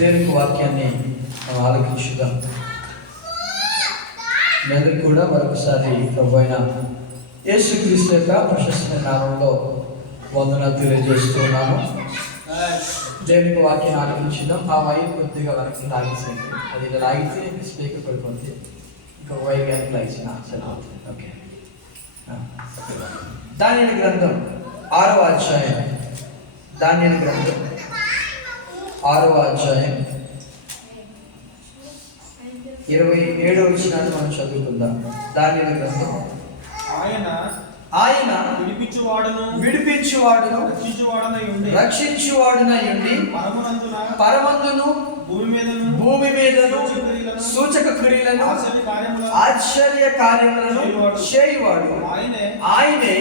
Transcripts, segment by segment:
దేవుని వాక్యాన్ని ఆలోచించుదాం. మీ అందరికీ కూడా మరొకసారి ప్రభువైన యేసుక్రీస్తు యొక్క ప్రశస్తమైన నామంలో వందనాలు తెలియజేస్తున్నాను. దేవుని వాక్యాన్ని ఆలోచించుదాం. ఆ వైపు కొద్దిగా వెనక్కి లాగేసేది, అది ఇలా లాగితే స్పీకర్ పడిపోతుంది. ఇంకొక వైపు వెనక్కి లాగించిన సరిపోతుంది. ఓకే. దానియేలు గ్రంథం 6వ అధ్యాయం, దానియేలు గ్రంథం 6వ అధ్యాయం 27వ వచనాన్ని మనం చదువుకుందాం. దానియేలు గ్రంథం. ఆయన విడిపించువాడును రక్షించువాడునై ఉండి పరమందును భూమి మీదను సూచక క్రియలను ఆశ్చర్య కార్యములను చేయువాడు. ఆయనే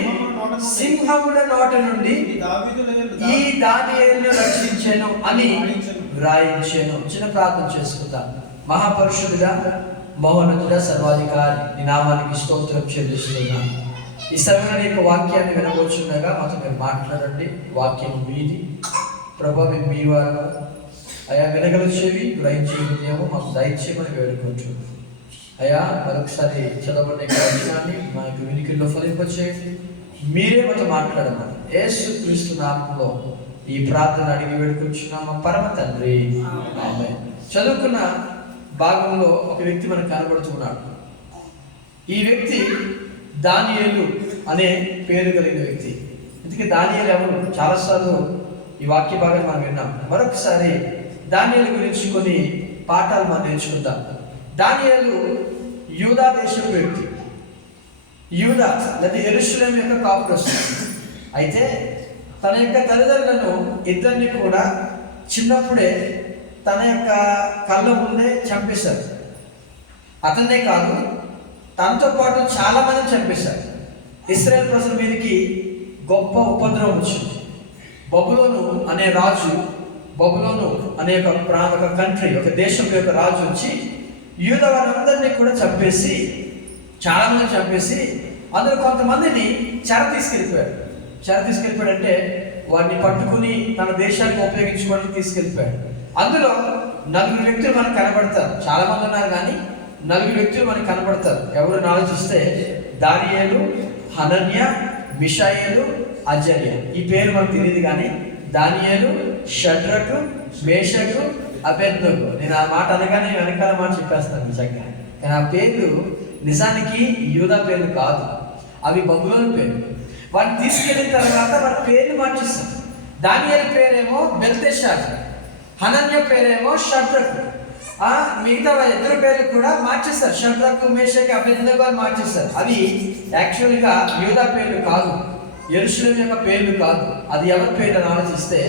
సింహముల నోట నుండి ఈ దానియేలును రక్షించెను అని వ్రాయించెను. చిన్న ప్రార్థన చేసుకుందాం. మహాపరుషుడుగా, మహోన్నతుడా, సర్వాధికారి, నీ నామానికి స్తోత్రం చెల్లిస్తున్నాను. ఈ సమయంలో యొక్క వాక్యాన్ని వినబోచుండగా మాతో మీరు మాట్లాడండి. వాక్యం మీది ప్రభా, మేము మీ వారు అయా. వినగల చెవి, గ్రహించే హృదయము మాకు దయచేయమని వేడుకుంటున్నాం అయా. మరొకసారి చదవబడిన వచనాన్ని మా యొక్క వినికిల్లో ఫలింపచేయండి. మీరే మాతో మాట్లాడమని యేసుక్రీస్తు నామములో ఈ ప్రార్థన అడిగి వేడుకుంటున్నాము పరమ తండ్రి, ఆమేన్. చదువుకున్న భాగంలో ఒక వ్యక్తి మనకు కనబడుతున్నాడు. ఈ వ్యక్తి దానియేలు అనే పేరు కలిగిన వ్యక్తి. ఇందుకే దానియేలు ఎవరు? చాలాసార్లు ఈ వాక్య భాగాన్ని మనం విన్నాం. మరొకసారి దానియేలు గురించి కొన్ని పాఠాలు మనం నేర్చుకుందాం. దానియేలు యూదా దేశపు వ్యక్తి. యూదా లేదా యెరూషలేము యొక్క కాపురస్తుడు. అయితే తన యొక్క తల్లిదండ్రులను ఇద్దరిని కూడా చిన్నప్పుడే తన యొక్క కళ్ళ ముందే చంపేశారు. అతన్నే కాదు, తనతో పాటు చాలా మందిని చంపేశారు. ఇశ్రాయేల్ ప్రజల మీదకి గొప్ప ఉపద్రవం వచ్చింది. బబులోను అనే రాజు, బబులోను అనే ఒక కంట్రీ, ఒక దేశం యొక్క రాజు వచ్చి యూదా వారందరినీ కూడా చంపేసి, చాలా మందిని చంపేసి, అందులో కొంతమందిని చెర తీసుకెళ్ళిపోయాడంటే వారిని పట్టుకుని తన దేశానికి ఉపయోగించుకోవడానికి తీసుకెళ్ళిపోయాడు. అందులో 4 వ్యక్తులు మనకు కనబడతారు. చాలా మంది ఉన్నారు కానీ 4 వ్యక్తులు మనకు కనబడతారు. ఎవరు ఆలోచిస్తే దానియేలు, హనన్య, మిషాయేలు, అజర్య. ఈ పేరు మనకు తెలియదు కానీ దానియేలు, షడ్రకు, మేషకు, అబేద్నెగో. నేను ఆ మాట అనగానే వెనకాల మాట చెప్పేస్తాను నిజంగా. కానీ ఆ పేర్లు నిజానికి యూదా పేర్లు కాదు, అవి బబులోను పేర్లు. వాటిని తీసుకెళ్ళిన తర్వాత వాటి పేర్లు మార్చేస్తారు. దానియేలు పేరేమో బెల్తెషాజర్, హనన్య పేరేమో షడ్రకు. మిగతా ఇద్దరు పేర్లు కూడా మార్చేస్తారు. షడ్రకు, మేషకు, అబేద్నెగో అని మార్చేస్తారు. అవి యాక్చువల్గా యూదా పేర్లు కాదు, యెరూషలేము యొక్క పేర్లు కాదు. అది ఎవరి పేరు అని ఆలోచిస్తే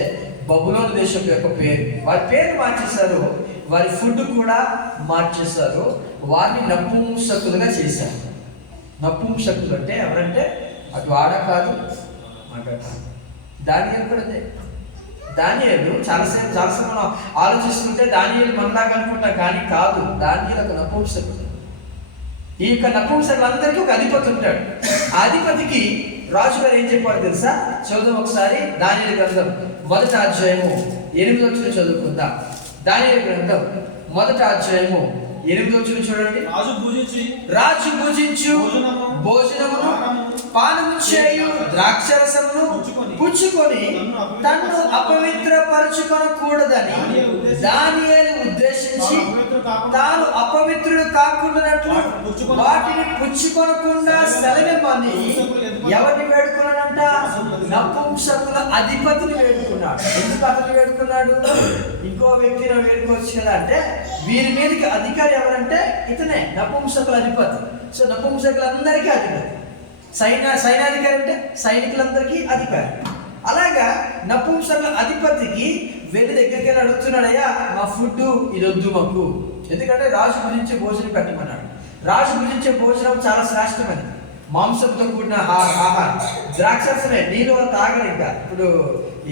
బబులోను దేశం యొక్క పేరు. వారి పేరు మార్చేశారు, వారి ఫుడ్ కూడా మార్చేశారు, వారిని నపుంసకులుగా చేశారు. నపుంసకులు అంటే ఎవరంటే అటు ఆడ కాదు, మాట కాదు. దానియేలు కూడా అదే. దానియేలు చాలాసేపు మనం ఆలోచిస్తుంటే దానియేలు మనలాగా అనుకుంటాం కానీ కాదు. దానియేలు ఒక నపుంసకుడు. ఈ యొక్క నపుంసకులందరికీ ఒక అధిపతి ఉంటాడు. ఆ అధిపతికి రాజుగారు ఏం చెప్పారు తెలుసా? చదువు ఒకసారి. దానియేలు గ్రంథం 1వ అధ్యాయము 8వ వచనం చదువుకుందాం. దానియేలు గ్రంథం 1వ అధ్యాయము 8వ వచనం చూడండి. రాజు భుజించు భోజనమును పానము చేయు ద్రాక్షరసమును పుచ్చుకొని తన్ను అపవిత్రపరచుకొనకూడదని దానియేలు ఉద్దేశించి తాను అపవిత్రుడు కాకుండానట్లు వాటిని పుచ్చుకొనకుండా సెలవిమ్మని ఎవరిని వేడుకున్నాడంట? నపుంసకుల అధిపతిని వేడుకున్నాడు. ఎందుకు అతన్ని వేడుకున్నాడు? ఇంకో వ్యక్తిని వేడుకోవచ్చు కదా అంటే వీరి మీదకి అధికారి ఎవరంటే ఇతనే, నపుంసకుల అధిపతి. సో నపుంసకులందరికీ అధిపతి. సైనాధికారి అంటే సైనికులందరికీ అధికారి. అలాగా నపుంసకుల అధిపతికి వెళ్ళి దగ్గరికి వెళ్ళి అడుగుతున్నాడయ్యా, మా ఫుడ్ ఇది వద్దు మాకు, ఎందుకంటే రాజు భుజించే భోజనం పెట్టమన్నాడు. రాజు భుజించే భోజనం చాలా శ్రేష్టమైనది, మాంసంతో కూడిన ఆహారం. ద్రాక్షరసమే, నీళ్ళు తాగరు. ఇంకా ఇప్పుడు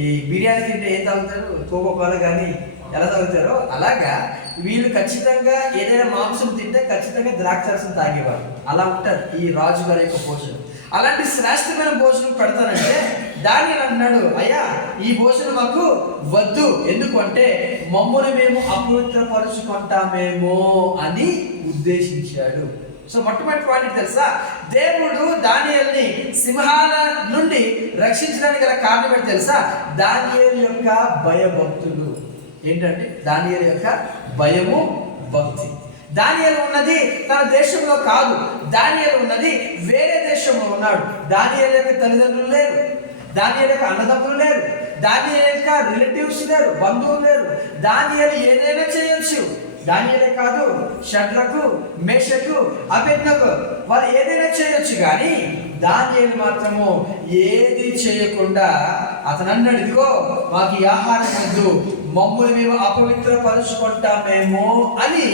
ఈ బిర్యానీ తింటే ఏం తాగుతారు? కోకోకోలా కానీ ఎలా తాగుతారో అలాగా వీళ్ళు ఖచ్చితంగా ఏదైనా మాంసం తింటే ఖచ్చితంగా ద్రాక్షరసం తాగేవారు. అలా ఉంటారు ఈ రాజు గారి యొక్క భోజనం. అలాంటి శ్రేష్టమైన భోజనం పెడతారంటే దానియేలు అన్నాడు, అయ్యా ఈ భోజనం మాకు వద్దు, ఎందుకు అంటే మమ్మును మేము అపవిత్రపరుచుకుంటామేమో అని ఉద్దేశించాడు. సో మొట్టమొదటి పాయింట్ తెలుసా, దేవుడు దానియేలుని సింహాల నుండి రక్షించడానికి గల కారణం ఏంటి తెలుసా, దానియేలు యొక్క భయభక్తులు. ఏంటంటే దానియేలు యొక్క భయము, భక్తి. దానియేలు ఉన్నది తన దేశంలో కాదు, దానియేలు ఉన్నది వేరే దేశంలో ఉన్నాడు. దానియేలు యొక్క తల్లిదండ్రులు లేరు, దానియేలు యొక్క అన్నదమ్ములు లేరు, దానియేలు యొక్క రిలేటివ్స్ లేరు, బంధువులు లేరు. దానియేలు ఏదైనా చేయొచ్చు. దానియేలే కాదు, షడ్రకు, మేషకు, అబేద్నెగో వాళ్ళు ఏదైనా చేయొచ్చు, కానీ దానియేలు మాత్రము ఏది చేయకుండా అతను అన్నాడు, ఇదిగో మాకు ఈ ఆహారం వద్దు, మమ్మల్ని మేము అపవిత్రపరుచుకుంటామేమో అని,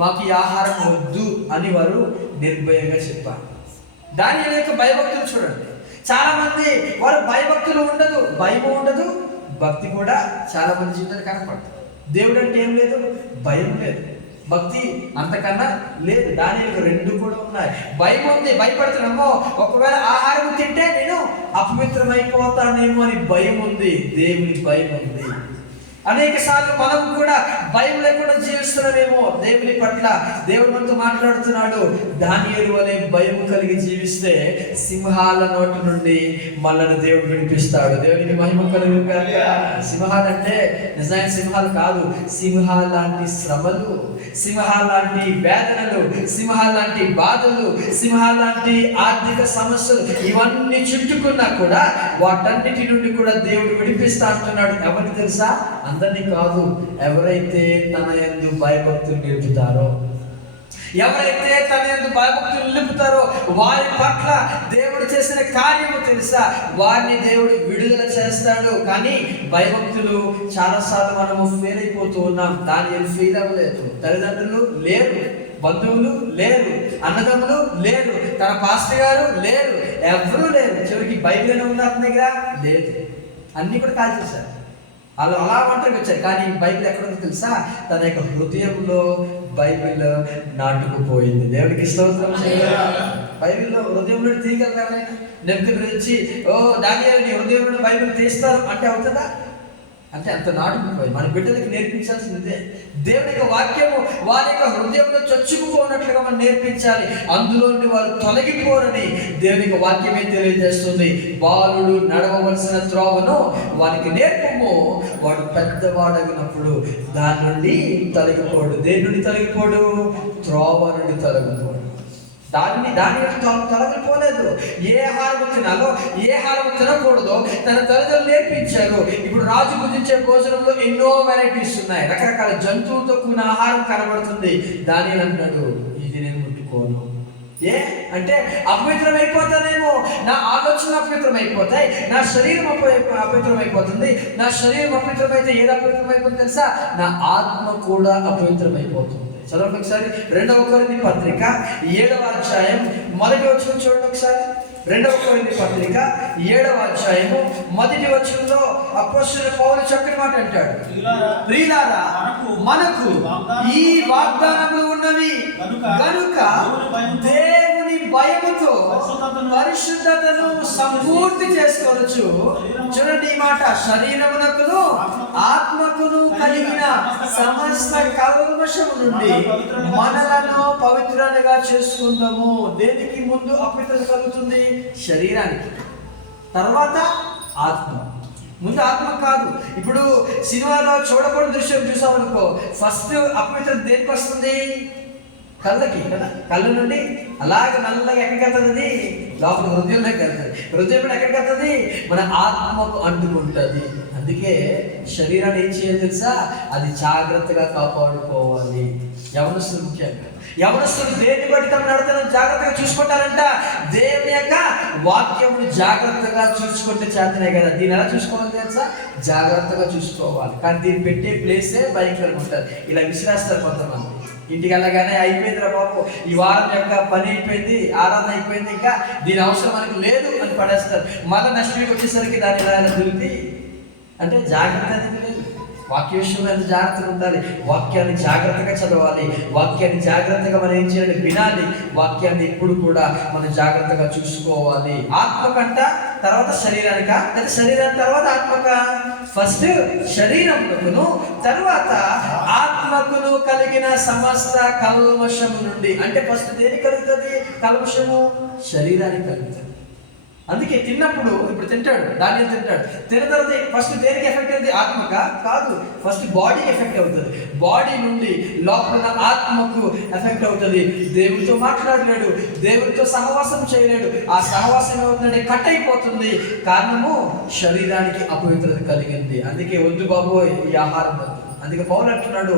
మాకు ఈ ఆహారం వద్దు అని వారు నిర్భయంగా చెప్పారు. దానియేలు యొక్క భయభక్తులు చూడండి. చాలా మంది వారు భయభక్తులు ఉండదు, భయం ఉండదు, భక్తి కూడా చాలా మంది జీవితాలు కనపడుతుంది. దేవుడు అంటే ఏం లేదు, భయం లేదు, భక్తి అంతకన్నా లేదు. దానియేలుకు రెండు కూడా ఉన్నాయి. భయం ఉంది, భయపడుతున్నామో ఒకవేళ ఆహారం తింటే నేను అపవిత్రమైపోతానేమో అని భయం ఉంది. దేవుని భయం ఉంది. అనేక సార్లు మనం కూడా భయం లేకుండా జీవిస్తున్నామేమో దేవుని పట్ల. దేవుడు మనతో మాట్లాడుతున్నాడు, దానియేలు వలె భయం కలిగి జీవిస్తే సింహాల నోటి నుండి మనల్ని దేవుడు విడిపిస్తాడు. దేవునికి మహిమ కలుగుగాక. సింహాలంటే నిజమైన సింహాలు కాదు, సింహాల లాంటి శ్రమలు, సింహాల లాంటి వేదనలు, సింహాల లాంటి బాధలు, సింహాల లాంటి ఆర్థిక సమస్యలు ఇవన్నీ చుట్టుకున్నా కూడా వాటన్నిటి నుండి కూడా దేవుడు విడిపిస్తా అంటున్నాడు. ఎవరికి తెలుసా? అందరినీ కాదు, ఎవరైతే తన యందు భయభక్తులు నిలుపుతారో, ఎవరైతే తన యందు భయభక్తులు నిలుపుతారో వారి పట్ల దేవుడు చేసిన కార్యము తెలుసా, వారిని దేవుడు విడుదల చేస్తాడు. కానీ భయభక్తులు చాలాసార్లు మనము ఫెయిల్ అయిపోతూ ఉన్నాం. దానియేలు ఫెయిల్ అవ్వలేదు. తల్లిదండ్రులు లేరు, బంధువులు లేరు, అన్నదమ్ములు లేరు, తన పాస్టర్ గారు లేరు, ఎవరూ లేరు. చివరికి బైబిల్ ఉన్న దగ్గర లేదు, అన్ని కూడా కాల్ చేశారు. అలా ఒంటరికి వచ్చారు. కానీ బైబిల్ ఎక్కడుందో తెలుసా? తన యొక్క హృదయంలో బైబిల్ నాటుకుపోయింది. దేవుడికి స్తోత్రం చేయాలి. బైబిల్లో హృదయంలో తీయగలరు ఎవరైనా? నెమ్మది వచ్చి ఓ దానియేలు నీ హృదయంలో బైబిల్ తీస్తారు అంటే అవుతుందా? అంటే అంత నాటుకుపోయింది. మన బిడ్డలకి నేర్పించాల్సిందే. దేవుని యొక్క వాక్యము వారి యొక్క హృదయంలో చొచ్చుకుపోనట్లుగా మనం నేర్పించాలి. అందులో నుండి వారు తొలగిపోరని దేవుని యొక్క వాక్యమే తెలియజేస్తుంది. బాలుడు నడవవలసిన త్రోవను వారికి నేర్పము, వాడు పెద్దవాడగినప్పుడు దాని నుండి తొలగిపోడు. దేని నుండి తొలగిపోడు? త్రోవ నుండి తొలగిపోడు. దాని తొలగిపోలేదు. ఏ ఆహారం తినాలో, ఏ ఆహారం తినకూడదో తన తల్లిదండ్రులు నేర్పించారు. ఇప్పుడు రాజు భుజించే భోజనంలో ఎన్నో వెరైటీస్ ఉన్నాయి, రకరకాల జంతువులతో కూడిన ఆహారం కనబడుతుంది. దానియేలు అంటాడు, ఇది నేను ముట్టుకోను. ఏ అంటే అపవిత్రమైపోతానేమో, నా ఆలోచన అపవిత్రమైపోతాయి, నా శరీరం అపవిత్రమైపోతుంది. నా శరీరం అపవిత్రమైతే ఏది అపవిత్రమైపోతుంది తెలుసా? నా ఆత్మ కూడా అపవిత్రమైపోతుంది. చదవండి ఒకసారి 2వ కొరింథీ పత్రిక 7వ అధ్యాయం 1వ వచనం చూడండి ఒకసారి. 2వ కొరింథీ పత్రిక 7వ అధ్యాయము 1వ వచనంలో అపోస్తలుడైన పౌలు చక్కని మాట అంటాడు, ప్రియులారా మనకు ఈ వాగ్దానములు ఉన్నవి గనుక దేవుని భయముతో పరిశుద్ధతను సంపూర్తి చేసుకోవచ్చు. చూడండి ఈ మాట, శరీరమునకును ఆత్మకును కలిగిన సమస్త కల్మషము నుండి మనలను పవిత్రులుగా చేసుకుందాము. దేనికి ముందు అపవిత్రత కలుగుతుంది? శరీరానికి, తర్వాత ఆత్మ. ముందు ఆత్మ కాదు. ఇప్పుడు సినిమాలో చూడకూడని దృశ్యం చూసామనుకో, ఫస్ట్ అపవిత్రత దేనికి వస్తుంది? కళ్ళకి కదా. కళ్ళ నుండి అలాగ నల్లగా ఎక్కడికి వెళ్తుంది? లోపల హృదయంలోకి వెళ్తుంది. హృదయం ఎక్కడికి వెళ్తుంది? మన ఆత్మకు అంటుకుంటుంది. అందుకే శరీరాన్ని ఏం చేయాలి తెలుసా? అది జాగ్రత్తగా కాపాడుకోవాలి. యవనస్తులు ముఖ్యంగా, యవనస్తులు దేన్ని బట్టి తమ నడతను జాగ్రత్తగా చూసుకుంటారంట? దేవుని యొక్క వాక్యమును జాగ్రత్తగా చూసుకుంటే చేతనే కదా. దీన్ని ఎలా చూసుకోవాలి తెలుసా? జాగ్రత్తగా చూసుకోవాలి. కానీ దీన్ని పెట్టే ప్లేసే భయంకరంగా ఉంటుంది. ఇలా విసిరేస్తారు కొంతమంది. ఇంటికి వెళ్ళగానే అయిపోయిందిరా బాబు, ఈ వారం యొక్క పని అయిపోయింది, ఆరాధన అయిపోయింది, ఇంకా దీని అవసరం మనకు లేదు అని పడేస్తారు. మళ్ళీ నెక్స్ట్ వీక్ వచ్చేసరికి దాన్ని ఇలా దులిపి, అంటే జాగ్రత్త అనేది లేదు. వాక్య విషయంలో ఎంత జాగ్రత్తగా ఉండాలి, వాక్యాన్ని జాగ్రత్తగా చదవాలి, వాక్యాన్ని జాగ్రత్తగా మనం ఏం చేయాలి, వినాలి, వాక్యాన్ని ఎప్పుడు కూడా మనం జాగ్రత్తగా చూసుకోవాలి. ఆత్మకంట తర్వాత శరీరానిక, లేదా శరీరానికి తర్వాత ఆత్మక? ఫస్ట్ శరీరమునకును తర్వాత ఆత్మకును కలిగిన సమస్త కల్మషము నుండి. అంటే ఫస్ట్ దేనికి కలుగుతుంది కల్మషము? శరీరానికి కలుగుతుంది. అందుకే తిన్నప్పుడు, ఇప్పుడు తింటాడు, ధాన్యం తింటాడు, తిన్న తర్వాత ఫస్ట్ దేనికి ఎఫెక్ట్ అవుతుంది? ఆత్మక? కాదు, ఫస్ట్ బాడీకి ఎఫెక్ట్ అవుతుంది. బాడీ నుండి లోపల ఆత్మకు ఎఫెక్ట్ అవుతుంది. దేవుడితో మాట్లాడలేడు, దేవుడితో సహవాసం చేయలేడు. ఆ సహవాసం ఏమవుతుందంటే కట్ అయిపోతుంది. కారణము శరీరానికి అపవిత్రత కలిగింది. అందుకే వద్దు బాబు ఈ ఆహారం వద్దు. అందుకే పౌలు అంటున్నాడు,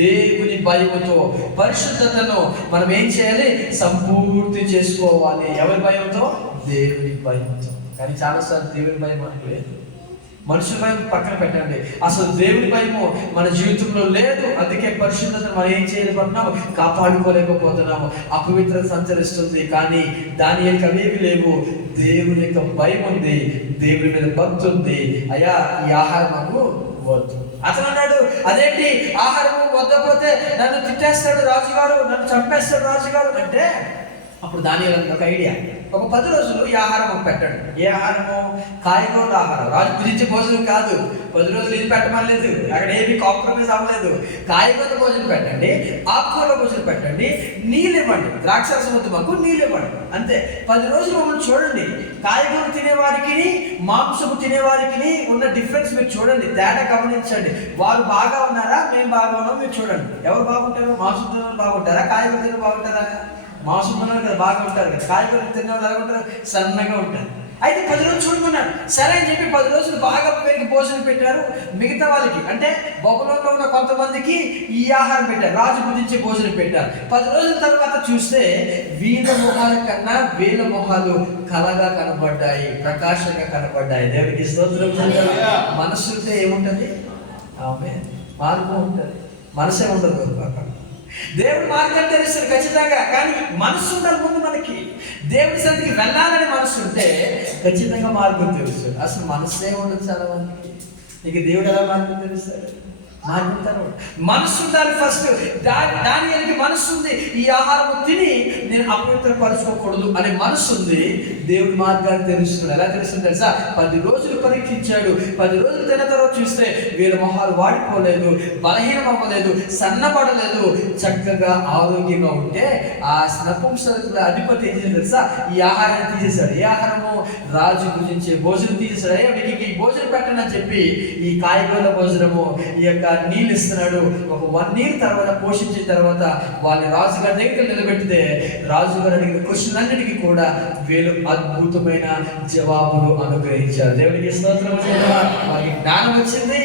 దేవుని భయముతో పరిశుద్ధతను మనం ఏం చేయాలి, సంపూర్తి చేసుకోవాలి. ఎవరి భయంతో? దేవుని భయంతో. కానీ చాలాసార్లు దేవుని భయం మనకు లేదు. మనుషుల భయం పక్కన పెట్టండి, అసలు దేవుని భయము మన జీవితంలో లేదు. అందుకే పరిశుద్ధతను మనం ఏం చేయలేకపోతున్నాము, కాపాడుకోలేకపోతున్నాము. అపవిత్రత సంచరిస్తుంది. కానీ దానియేలుకి అవేవి లేవు. దేవుని యొక్క భయం ఉంది, దేవుని మీద భక్తి ఉంది. అయ్యా ఈ ఆహారం మాకు వద్దు. అతను అన్నాడు, అదేంటి ఆహారం వద్దపోతే నన్ను తిట్టేస్తాడు రాజుగారు, నన్ను చంపేస్తాడు రాజుగారు అంటే, అప్పుడు దానియేలు ఒక ఐడియా, ఒక 10 రోజులు ఈ ఆహారం పెట్టండి. ఏ ఆహారము? కాయగూరల ఆహారం. రాజు భుజించే భోజనం కాదు. 10 రోజులు ఇది పెట్టమలేదు, అక్కడ ఏమి కాంప్రమైజ్ అవ్వలేదు. కాయగూరల భోజనం పెట్టండి, ఆకుకూరల భోజనం పెట్టండి, నీళ్ళు ఇవ్వండి, ద్రాక్షరసం వద్దు మాకు, నీళ్ళు ఇవ్వండి, అంతే. 10 రోజులు మమ్మల్ని చూడండి. కాయగూరలు తినేవారికి మాంసము తినేవారికి ఉన్న డిఫరెన్స్ మీరు చూడండి, తేడా గమనించండి. వారు బాగా ఉన్నారా, మేము బాగా ఉన్నాం, మీరు చూడండి. ఎవరు బాగుంటారు? మాంసం తినే బాగుంటారా, కాయగూర తినే బాగుంటారా? మాంసం తిన్నారు కదా బాగా ఉంటారు కదా, కాయగూరలు తినేవాళ్ళు ఎలా ఉంటారు? సన్నగా ఉంటారు. అయితే 10 రోజులు చూడుకున్నారు. సరే అని చెప్పి 10 రోజులు బాగా పేరుకి భోజనం పెట్టారు. మిగతా వాళ్ళకి అంటే బొబ్బలంలో ఉన్న కొంతమందికి ఈ ఆహారం పెట్టారు, రాజు భుజించే భోజనం పెట్టారు. 10 రోజుల తర్వాత చూస్తే వీళ్ళ మొహాల కన్నా వీళ్ళ మొహాలు కలగా కనబడ్డాయి, ప్రకాశంగా కనబడ్డాయి. దేవునికి స్తోత్రం. మనసు ఉంటే ఏముంటది? ఆమె మార్గం ఉంటుంది, మనసే ఉండదు. దేవుడు మార్గం తెలుస్తాడు ఖచ్చితంగా, కానీ మనసు ఉండాలి ముందు. మనకి దేవుడి సన్నిధికి వెళ్ళాలని మనసు ఉంటే ఖచ్చితంగా మార్గం తెలుస్తాడు. అసలు మనసే ఉండదు చాలా మందికి. నీకు దేవుడు ఎలా మార్గం తెలుస్తాడు? మనసు ఉండాలి ఫస్ట్. దానియేలుకి మనసు ఉంది, ఈ ఆహారం తిని నేను అపవిత్రపరచుకోకూడదు అనే మనసు ఉంది. దేవుడి మార్గాన్ని తెలుస్తున్నాడు. ఎలా తెలుస్తుంది తెలుసా? 10 రోజులు పరీక్షించాడు. 10 రోజులు తిన్న తర్వాత చూస్తే వీళ్ళ మొహాలు వాడిపోలేదు, బలహీనం అవ్వలేదు, సన్నపడలేదు, చక్కగా ఆరోగ్యంగా ఉంటే ఆ నపుంసకుల అధిపతి ఏం చేశాడు తెలుసా? ఈ ఆహారాన్ని తీసేశాడు. ఏ ఆహారము? రాజు భుజించే భోజనం తీసేశాడు. అయ్యా మీకు ఈ భోజనం పెట్టండి అని చెప్పి ఈ కాయగూరల భోజనము, ఈ యొక్క నీళ్ళు ఇస్తున్నాడు. ఒక 1 year తర్వాత పోషించిన తర్వాత వాళ్ళని రాజుగారి దగ్గర నిలబెడితే రాజుగారు అడిగిన క్వశ్చన్ అన్నిటికీ కూడా వీళ్ళు అద్భుతమైన జవాబులు అనుగ్రహించారు. దేవునికి స్తోత్రం. వారికి జ్ఞానం వచ్చింది,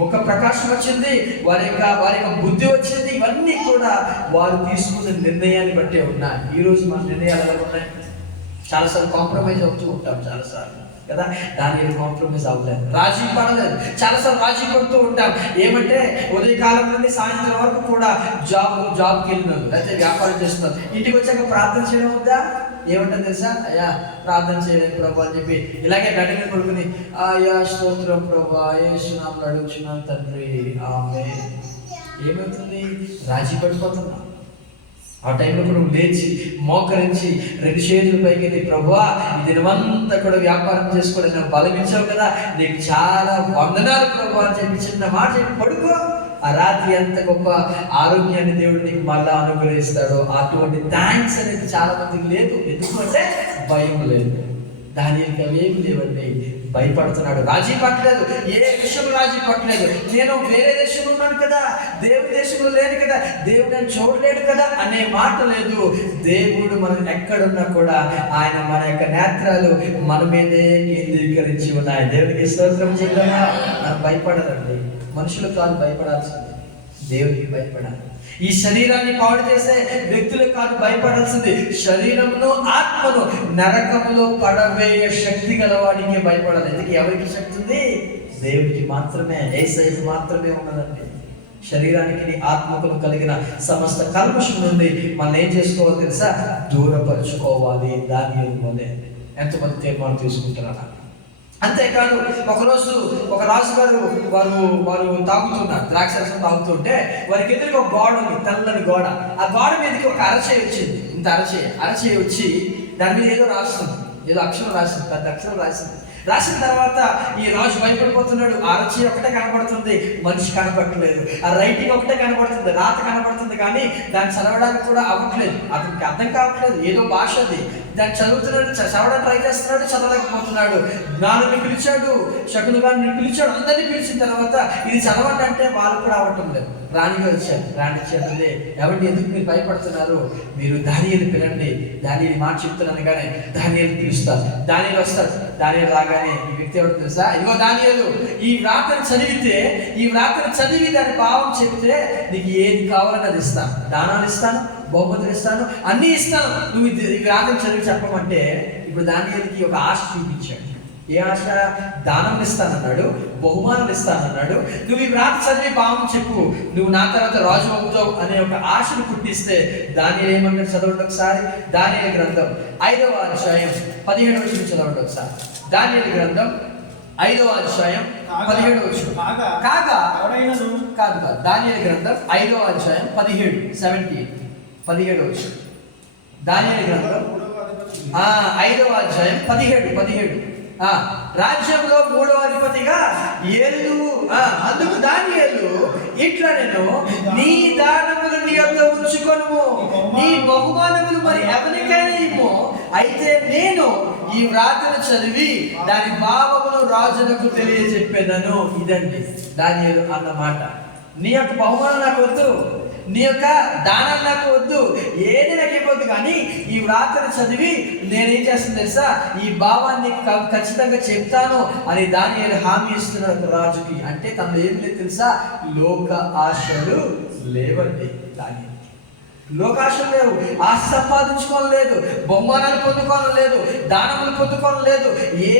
ముఖ ప్రకాశం వచ్చింది, వారి యొక్క బుద్ధి వచ్చింది. ఇవన్నీ కూడా వారు తీసుకున్న నిర్ణయాన్ని బట్టే ఉన్నాయి. ఈ రోజు మన నిర్ణయాలు ఎలా ఉన్నాయి? చాలాసార్లు కాంప్రమైజ్ అవుతూ ఉంటాం చాలాసార్లు కదా. దాని కాంప్రమైజ్ అవ్వలేదు, రాజీ పడలేదు. చాలాసార్లు రాజీ పడుతూ ఉంటాం. ఏమంటే ఉదయకాలం నుండి సాయంత్రం వరకు కూడా జాబ్కి వెళ్ళినారు, లేకపోతే వ్యాపారం చేస్తున్నారు. ఇంటికి వచ్చాక ప్రార్థన చేయడం వద్దా? ఏమంటారు తెలుసా? అయ్యా ప్రార్థన చేయలేదు ప్రభు అని చెప్పి ఇలాగే గడ్డ మీద పడుకుని అయ్యా స్తోత్రం ప్రభు యేసునామములో అడుగుచున్నాను తండ్రి ఆమేన్. ఏమవుతుంది? రాజీ పడిపోతున్నాం. ఆ టైంలో కూడా లేచి మోకరించి 2 చేతుల పైకి ప్రభువా ఈ దినమంతా కూడా వ్యాపారం చేసుకోవడం నాకు బలం ఇచ్చావు కదా, నీకు చాలా వందనాలు ప్రభు అని చెప్పి చిన్న మాట చెప్పి పడుకో. ఆ రాత్రి ఎంత గొప్ప ఆరోగ్యాన్ని దేవుడు నీకు మళ్ళా అనుగ్రహిస్తాడో. అటువంటి థ్యాంక్స్ అనేది చాలా మందికి లేదు. ఎందుకంటే భయం లేదు. దానియేలుకి అవేమి లేవండి. భయపడుతున్నాడు, రాజీ పట్టలేదు. ఏ విషయంలో రాజీ పట్టలేదు. నేను వేరే దేశంలో ఉన్నాను కదా, దేవుడి దేశంలో లేను కదా, దేవుడు నేను చూడలేడు కదా అనే మాట లేదు. దేవుడు మనం ఎక్కడున్నా కూడా ఆయన మన యొక్క నేత్రాలు మన మీదే కేంద్రీకరించి ఉన్నాయి. దేవుడికి స్తోత్రం చేద్దామా? మనం భయపడదండి. మనుషులు కాదు భయపడాల్సింది, దేవుడికి భయపడాలి. ఈ శరీరాన్ని పాడు చేసే వ్యక్తులకు కాదు భయపడాల్సింది, శరీరమును ఆత్మను నరకములో పడవేయ శక్తి గలవాడికి భయపడాలి. ఎందుకు? ఎవరికి శక్తి ఉంది? దేవుడికి మాత్రమే, యేసయ్యకు మాత్రమే ఉన్నదండి. శరీరానికి ఆత్మకును కలిగిన సమస్త కల్మషం నుండి మనం ఏం చేసుకోవాలి తెలుసా? దూరపరుచుకోవాలి. దానియేలు వలె. ఎంతమంది తీర్మానం తీసుకుంటున్నారా? అంతేకాదు ఒకరోజు ఒక రాజు గారు వారు తాగుతున్నారు, ద్రాక్షరసం తాగుతుంటే వారికి ఎదురుగా ఒక గోడ ఉంది, తెల్లని గోడ. ఆ గోడ మీదకి ఒక అరచేయి వచ్చింది, ఇంత అరచేయి వచ్చి దాని మీద ఏదో రాస్తుంది, ఏదో అక్షరం రాసింది, పెద్ద అక్షరం రాసిన తర్వాత ఈ రాజు భయపడిపోతున్నాడు. ఆ అరచేయి ఒకటే కనబడుతుంది, మనిషి కనపడట్లేదు. ఆ రైటింగ్ ఒకటే కనబడుతుంది, రాత కనబడుతుంది, కానీ దాన్ని చదవడానికి కూడా అవ్వట్లేదు. అతనికి అర్థం కావట్లేదు, ఏదో భాష అది. దాన్ని చదువుతున్నాడు, చదవడానికి ట్రై చేస్తున్నాడు, చదవలేకపోతున్నాడు. జ్ఞానుని పిలిచాడు, శకుని గారిని పిలిచాడు, అందరినీ పిలిచిన తర్వాత ఇది చదవండి అంటే వాళ్ళు కూడా అవ్వటం లేదు. రాణిగారు వచ్చారు, రాణి చేతుంది, ఎవరిని ఎందుకు మీరు భయపడుతున్నారు, మీరు దానియేలు పిలండి, దానియేలు మాట చెప్తున్నాను కానీ దానియేలు పిలుస్తారు. దానియేలు వస్తారు. దానియేలు రాగానే ఈ వ్యక్తి ఎవరు తెలుసా, ఇదిగో దానియేలు, ఈ వ్రాతను చదివి దాని భావం చెప్తే నీకు ఏది కావాలని అది ఇస్తాను, దానాలు ఇస్తాను, బహుమతులు ఇస్తాను, అన్నీ ఇస్తాను, నువ్వు ఈ వ్రాతను చదివి చెప్పమంటే ఇప్పుడు దానియేలుకి ఒక ఆశ చూపించాడు. ఏ ఆశ? దానం ఇస్తానన్నాడు, బహుమానులు ఇస్తానన్నాడు. నువ్వు ఈ వ్రాత చదివి భావం చెప్పు, నువ్వు నా తర్వాత రాజు అవుతావు అనే ఒక ఆశను పుట్టిస్తే దానియేలు ఏమన్నాడు చదవండి ఒకసారి. దానియేలు గ్రంథం 5వ అధ్యాయం 17వ వచనం చదవండి ఒకసారి. దానియేలు గ్రంథం 5వ అధ్యాయం 17వ వచనం. కాగా కాదు దానియేలు గ్రంథం 5వ అధ్యాయం 17వ వచనం. దానియేలు గ్రంథం 5వ అధ్యాయం 17. రాజ్యంలో 3వ అధిపతిగా ఏలు. అందుకు దానియేలు ఇట్లా, నేను నీ దానములు నీ యొద్ద ఉంచుకొనుము, నీ బహుమానములు మరి ఎవరికైనా ఇమ్ము, అయితే నేను ఈ వ్రాతను చదివి దాని భావమును రాజునకు తెలియజెప్పేదను. ఇదండి దానియేలు అన్నమాట. నీ యొక్క బహుమానం నాకు వద్దు, నీ యొక్క దానం నాకు వద్దు, ఏది నాకు ఇవ్వద్దు, కానీ ఈ వ్రాతను చదివి నేనేం చేస్తాను తెలుసా, ఈ భావాన్ని ఖచ్చితంగా చెప్తాను అని దానియేలు హామీ ఇస్తున్నాడు రాజుకి. అంటే తనలో ఏం లేదు తెలుసా, లోక ఆశలు లేవండి. దాని లోకాశలు లేవు, ఆశ సంపాదించుకోలేదు, బహుమానాలు పొందుకోలేదు, దానములు పొందుకోలేదు,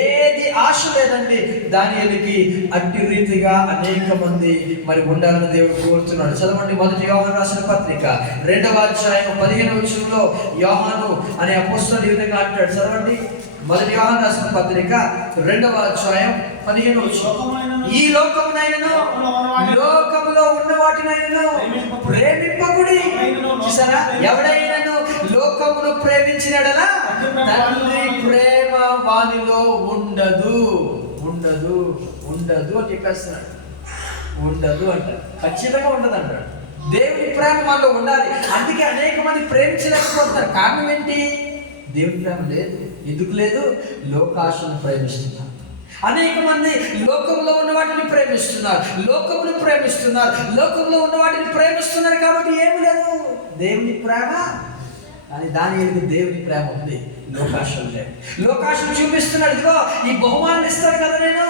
ఏది ఆశ లేదండి దానియేలుకి. అట్టి రీతిగా అనేక మంది మరి ఉండాలని దేవుడు కోరుతున్నాడు. చదవండి, 1 యోహాను రాసిన పత్రిక 2వ అధ్యాయం 15వ వచనంలో యోహాను అనే అపోస్తలుడు ఈ విధంగా అంటాడు. చదవండి, 1 యోహాను రాసిన పత్రిక 2వ అధ్యాయం 15వ వచనం. ఈ లోకమునైనను లోకములో ఉన్న వాటినైనను ప్రేమింపకుడి. చూసారా, ఎవడైనాను లోకమును ప్రేమించినడలా తండ్రి ప్రేమ వానిలో ఉండదు అని చెప్పేస్తున్నాడు. ఉండదు అంటాడు, ఖచ్చితంగా ఉండదు అంటాడు. దేవుని ప్రేమ మనలో ఉండాలి. అందుకే అనేక మంది ప్రేమించలేకపోతున్నారు. కారణం ఏంటి? దేవుని ప్రేమ లేదు. ఎందుకు లేదు? లోకాశను ప్రేమిస్తున్నారు. అనేక మంది లోకంలో ఉన్న వాటిని ప్రేమిస్తున్నారు, లోకంలో ఉన్న వాటిని ప్రేమిస్తున్నారు. కాబట్టి ఏమి లేదు దేవుని ప్రేమ. కానీ దానియేలుకి దేవుని ప్రేమ ఉంది, లోకాశం లేదు. లోకాశం చూపిస్తున్నాడు, ఇదిగో ఈ బహుమానం ఇస్తాడు కదా, నేను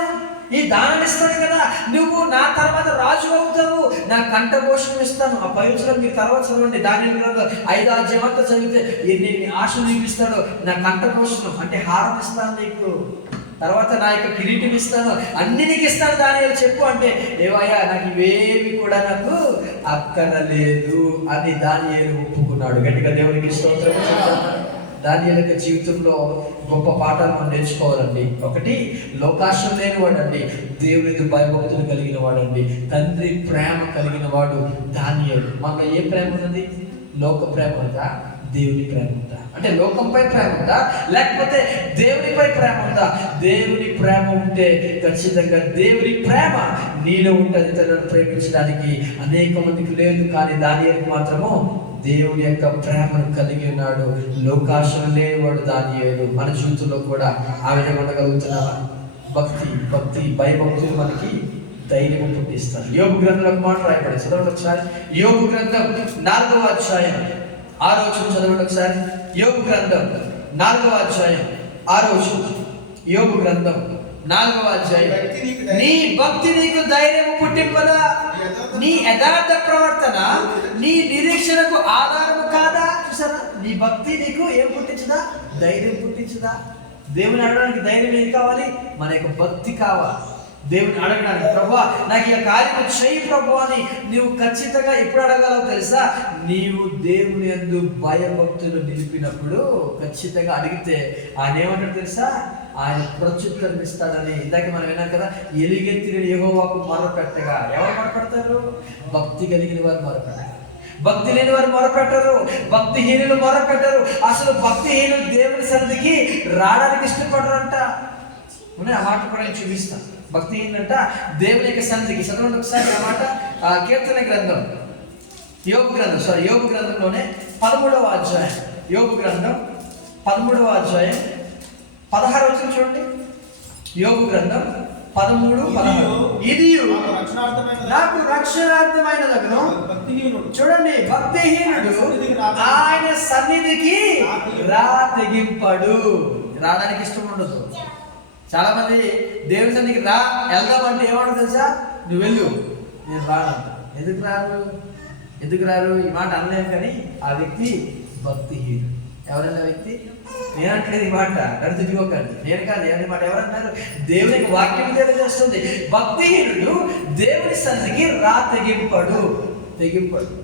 ఈ దానం ఇస్తాడు కదా, నువ్వు నా తర్వాత రాజు అవుతావు, నా కంఠభూషణం ఇస్తాను. ఆ పైన మీరు తర్వాత చదవండి, దానియేలు గ్రంథం 5వ అధ్యాయం అంతా చదివితే నేను ఆశ చూపిస్తాడు. నా కంఠభూషణం అంటే హారం ఇస్తాను నీకు, తర్వాత నా యొక్క కిరీటం ఇస్తాను, అన్ని నీకు ఇస్తాను దానియేలు చెప్పు అంటే, ఏవయ్యా నాకు ఇవేవి కూడా నాకు అక్కరలేదు అని దానియేలు ఒప్పుకున్నాడు. గట్టిగా దేవునికి స్తోత్రం. దానియేలు యొక్క జీవితంలో గొప్ప పాఠాలు మనం నేర్చుకోవాలండి. ఒకటి, లోకాశం లేనివాడండి, దేవునికి భయభక్తులు కలిగిన వాడండి, తండ్రి ప్రేమ కలిగిన వాడు దానియేలు. మనలో ఏ ప్రేమ ఉన్నది? లోక ప్రేమ ఉందా, దేవుని ప్రేమ ఉందా? అంటే లోకంపై ప్రేమ ఉందా, లేకపోతే దేవునిపై ప్రేమ ఉందా? దేవుని ప్రేమ ఉంటే ఖచ్చితంగా దేవుని ప్రేమ నీలో ఉంటుంది. తనను ప్రేమించడానికి అనేక మందికి లేదు, కానీ దానియేలుకు మాత్రము దేవుని యొక్క ప్రేమను కలిగి ఉన్నాడు. లోకాశం లేనివాడు దానియేలు. మన జీవితంలో కూడా ఆ విధంగా ఉండగలుగుతున్నావా? భక్తి భయభక్తులు మనకి ధైర్యం పుట్టిస్తారు. యోబు గ్రంథంలో మాట రాయబడి చదవండి ఒకసారి. యోబు గ్రంథం 4వ అధ్యాయం 6వ వచనం చదవండి ఒకసారి. యోబు గ్రంథం 4వ అధ్యాయం 6వ వచనం. యోబు గ్రంథం 4వ అధ్యాయం. నీ భక్తి నీకు ధైర్యం పుట్టింపదా? నీ యథార్థ ప్రవర్తన నీ నిరీక్షణకు ఆధారము కాదా? చూసారా, నీ భక్తి నీకు ఏం పుట్టించదా? ధైర్యం పుట్టించదా? దేవుని అడగడానికి ధైర్యం ఏం కావాలి? మన యొక్క భక్తి కావాలి. దేవుని అడగడానికి, ప్రభువా నాకు ఈ కార్యం చేయి ప్రభు అని నీవు ఖచ్చితంగా ఎప్పుడు అడగాలో తెలుసా? నీవు దేవుని యందు భయభక్తులు నిలిపినప్పుడు ఖచ్చితంగా అడిగితే ఆయన ఏమంటాడు తెలుసా? ఆయన ప్రత్యుత్తరం ఇస్తాడని ఇందాక మనం విన్నాం కదా. ఎలుగెత్తిన యెహోవాకు మొరపెట్టగా ఎవరు మొరపెడతారు? భక్తి కలిగిన వారు మొరపెడతారు. భక్తి లేని వారు మొరపెట్టరు. భక్తిహీనులు మొరపెట్టరు. అసలు భక్తిహీనులు దేవుని సన్నిధికి రావడానికి ఇష్టపడరంట. ఆ మాట కూడా నేను చూపిస్తాను. భక్తిహీనులంట దేవుని యొక్క సన్నిధికి. చదవండి ఒకసారి ఆ మాట. కీర్తన గ్రంథం, యోబు గ్రంథంలోనే 13వ అధ్యాయం. యోబు గ్రంథం 13వ అధ్యాయం 16 వచనం చూడండి. యోబు గ్రంథం 13:16. ఇది నాకు రక్షణార్థమైనదగును. చూడండి, భక్తిహీనుడు ఆయన సన్నిధికి తెగింపడు. రావడానికి ఇష్టం ఉండదు. చాలా మంది దేవుని సన్నిధికి వెళ్దామంటే ఏమంటారు తెలుసా? నువ్వు వెళ్ళు, నేను రానంట. ఎందుకు రారు? ఈ మాట అనలేము. కానీ ఆ వ్యక్తి భక్తిహీనుడు. ఎవరన్నా వ్యక్తి? నేనంటలేదు ఈ మాట, నన్ను దిగోకండి, నేను కాదు ఎవరి మాట. ఎవరన్నారు? దేవునికి వాక్యం తెలియజేస్తుంది. భక్తిహీనుడు దేవుని సన్నిధికి తెగింపడు.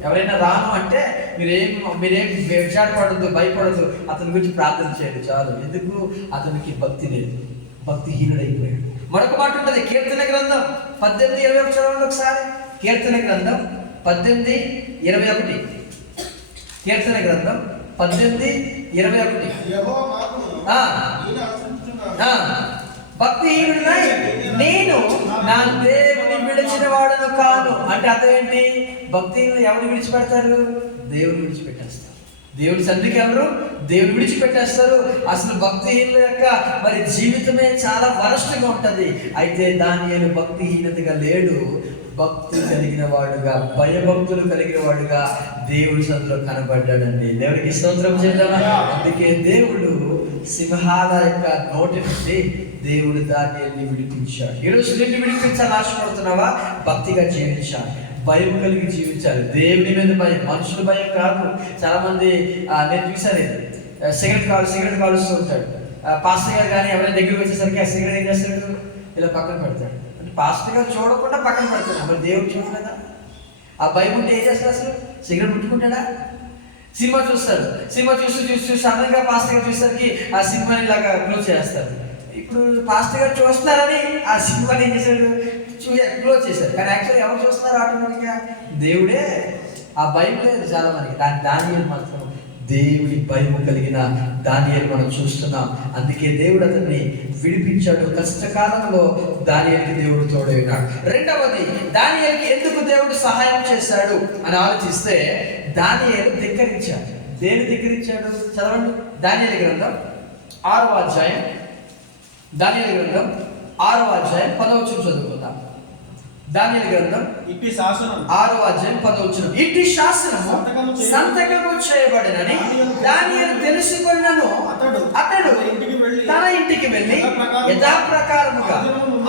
ఎవరైనా రాను అంటే మీరేం విచారపడద్దు, భయపడద్దు, అతని గురించి ప్రార్థన చేయండి చాలు. ఎందుకు? అతనికి భక్తి లేదు, భక్తిహీనుడైపోయాడు. మరొక మాట ఉంటుంది, కీర్తన గ్రంథం 18:21 చదవండి ఒకసారి. కీర్తన గ్రంథం 18:21. కీర్తన గ్రంథం 18:21. భక్తిహీనుడినై నేను నా దేవుని విడిచిన వాడను కాను అంటే అర్థం ఏంటి? భక్తిహీనులు ఎవరిని విడిచిపెడతారు? దేవుని విడిచిపెట్టేస్తారు. దేవుని సన్నిధికి ఎవరు? దేవుని విడిచిపెట్టేస్తారు. అసలు భక్తిహీనుల యొక్క మరి జీవితమే చాలా వరస్ట్గా ఉంటది. అయితే దానియేలు భక్తిహీనతగా లేడు, భక్తి కలిగిన వాడుగా, భయభక్తులు కలిగిన వాడుగా దేవుడి సన్నిధిలో కనబడ్డాడండి. దేవుడికి స్తోత్రం చేద్దామా? అందుకే దేవుడు సింహాల యొక్క నోటి నుండి దేవుడు దానియేలుని విడిపించాడు. ఈరోజు నిన్ను విడిపించాలని ఆశపడుతున్నావా? భక్తిగా జీవించాలి, భయం కలిగి జీవించాలి. దేవుని మీద భయం, మనుషుల భయం కాదు. చాలా మంది నేను చూసాను, సిగరెట్ కాలుస్తూ ఉంటాడు. పాస్టర్ గారు కానీ ఎవరైనా దగ్గరికి వచ్చేసరికి ఆ సిగరెట్ ఏం చేస్తాడు? ఇలా పక్కన పెడతాడు. అంటే పాస్టర్ గారు చూడకుండా పక్కన పెడతాడు. మరి దేవుడు చూడలేదా? ఆ భయం ఉంటే ఏం చేస్తాడు? అసలు సిగరెట్ ముట్టుకుంటాడా? సినిమా చూస్తాడు. సినిమా చూస్తూ సడన్గా పాస్టర్ గారు చూసేసరికి ఆ సినిమాని ఇలాగా క్లోజ్ చేస్తారు. ఇప్పుడు పాస్టర్ గారు చూస్తున్నారని ఆ సినిమాని ఏం చేశాడు? క్లోజ్ చేశారు. కానీ యాక్చువల్లీ ఎవరు చూస్తున్నారు? ఆటోమేటిక్గా దేవుడే. ఆ భయం లేదు చాలా మందికి. దానియేలు మాత్రం దేవుడి భయం కలిగిన దానియేలు మనం చూస్తున్నాం. అందుకే దేవుడు అతన్ని విడిపించాడు. కష్టకాలంలో దానియేలుకి దేవుడు తోడై ఉన్నాడు. రెండవది, దానియేలుకి ఎందుకు దేవుడు సహాయం చేశాడు అని ఆలోచిస్తే, దానియేలు ధిక్కరించాడు. దేని ధిక్కరించాడు? చదవండి. దానియేలు గ్రంథం 6వ అధ్యాయం. దానియేలు గ్రంథం 6వ అధ్యాయం 10వ వచనం చదువుకుందాం. దానియేలు గ్రంథం 6వ అధ్యాయం 10వ వచనం. ఇట్టి శాసనము సంతకము చేయబడినని దానియేలు తెలుసుకొన్నను అతడు తన ఇంటికి వెళ్ళి యథాప్రకారముగా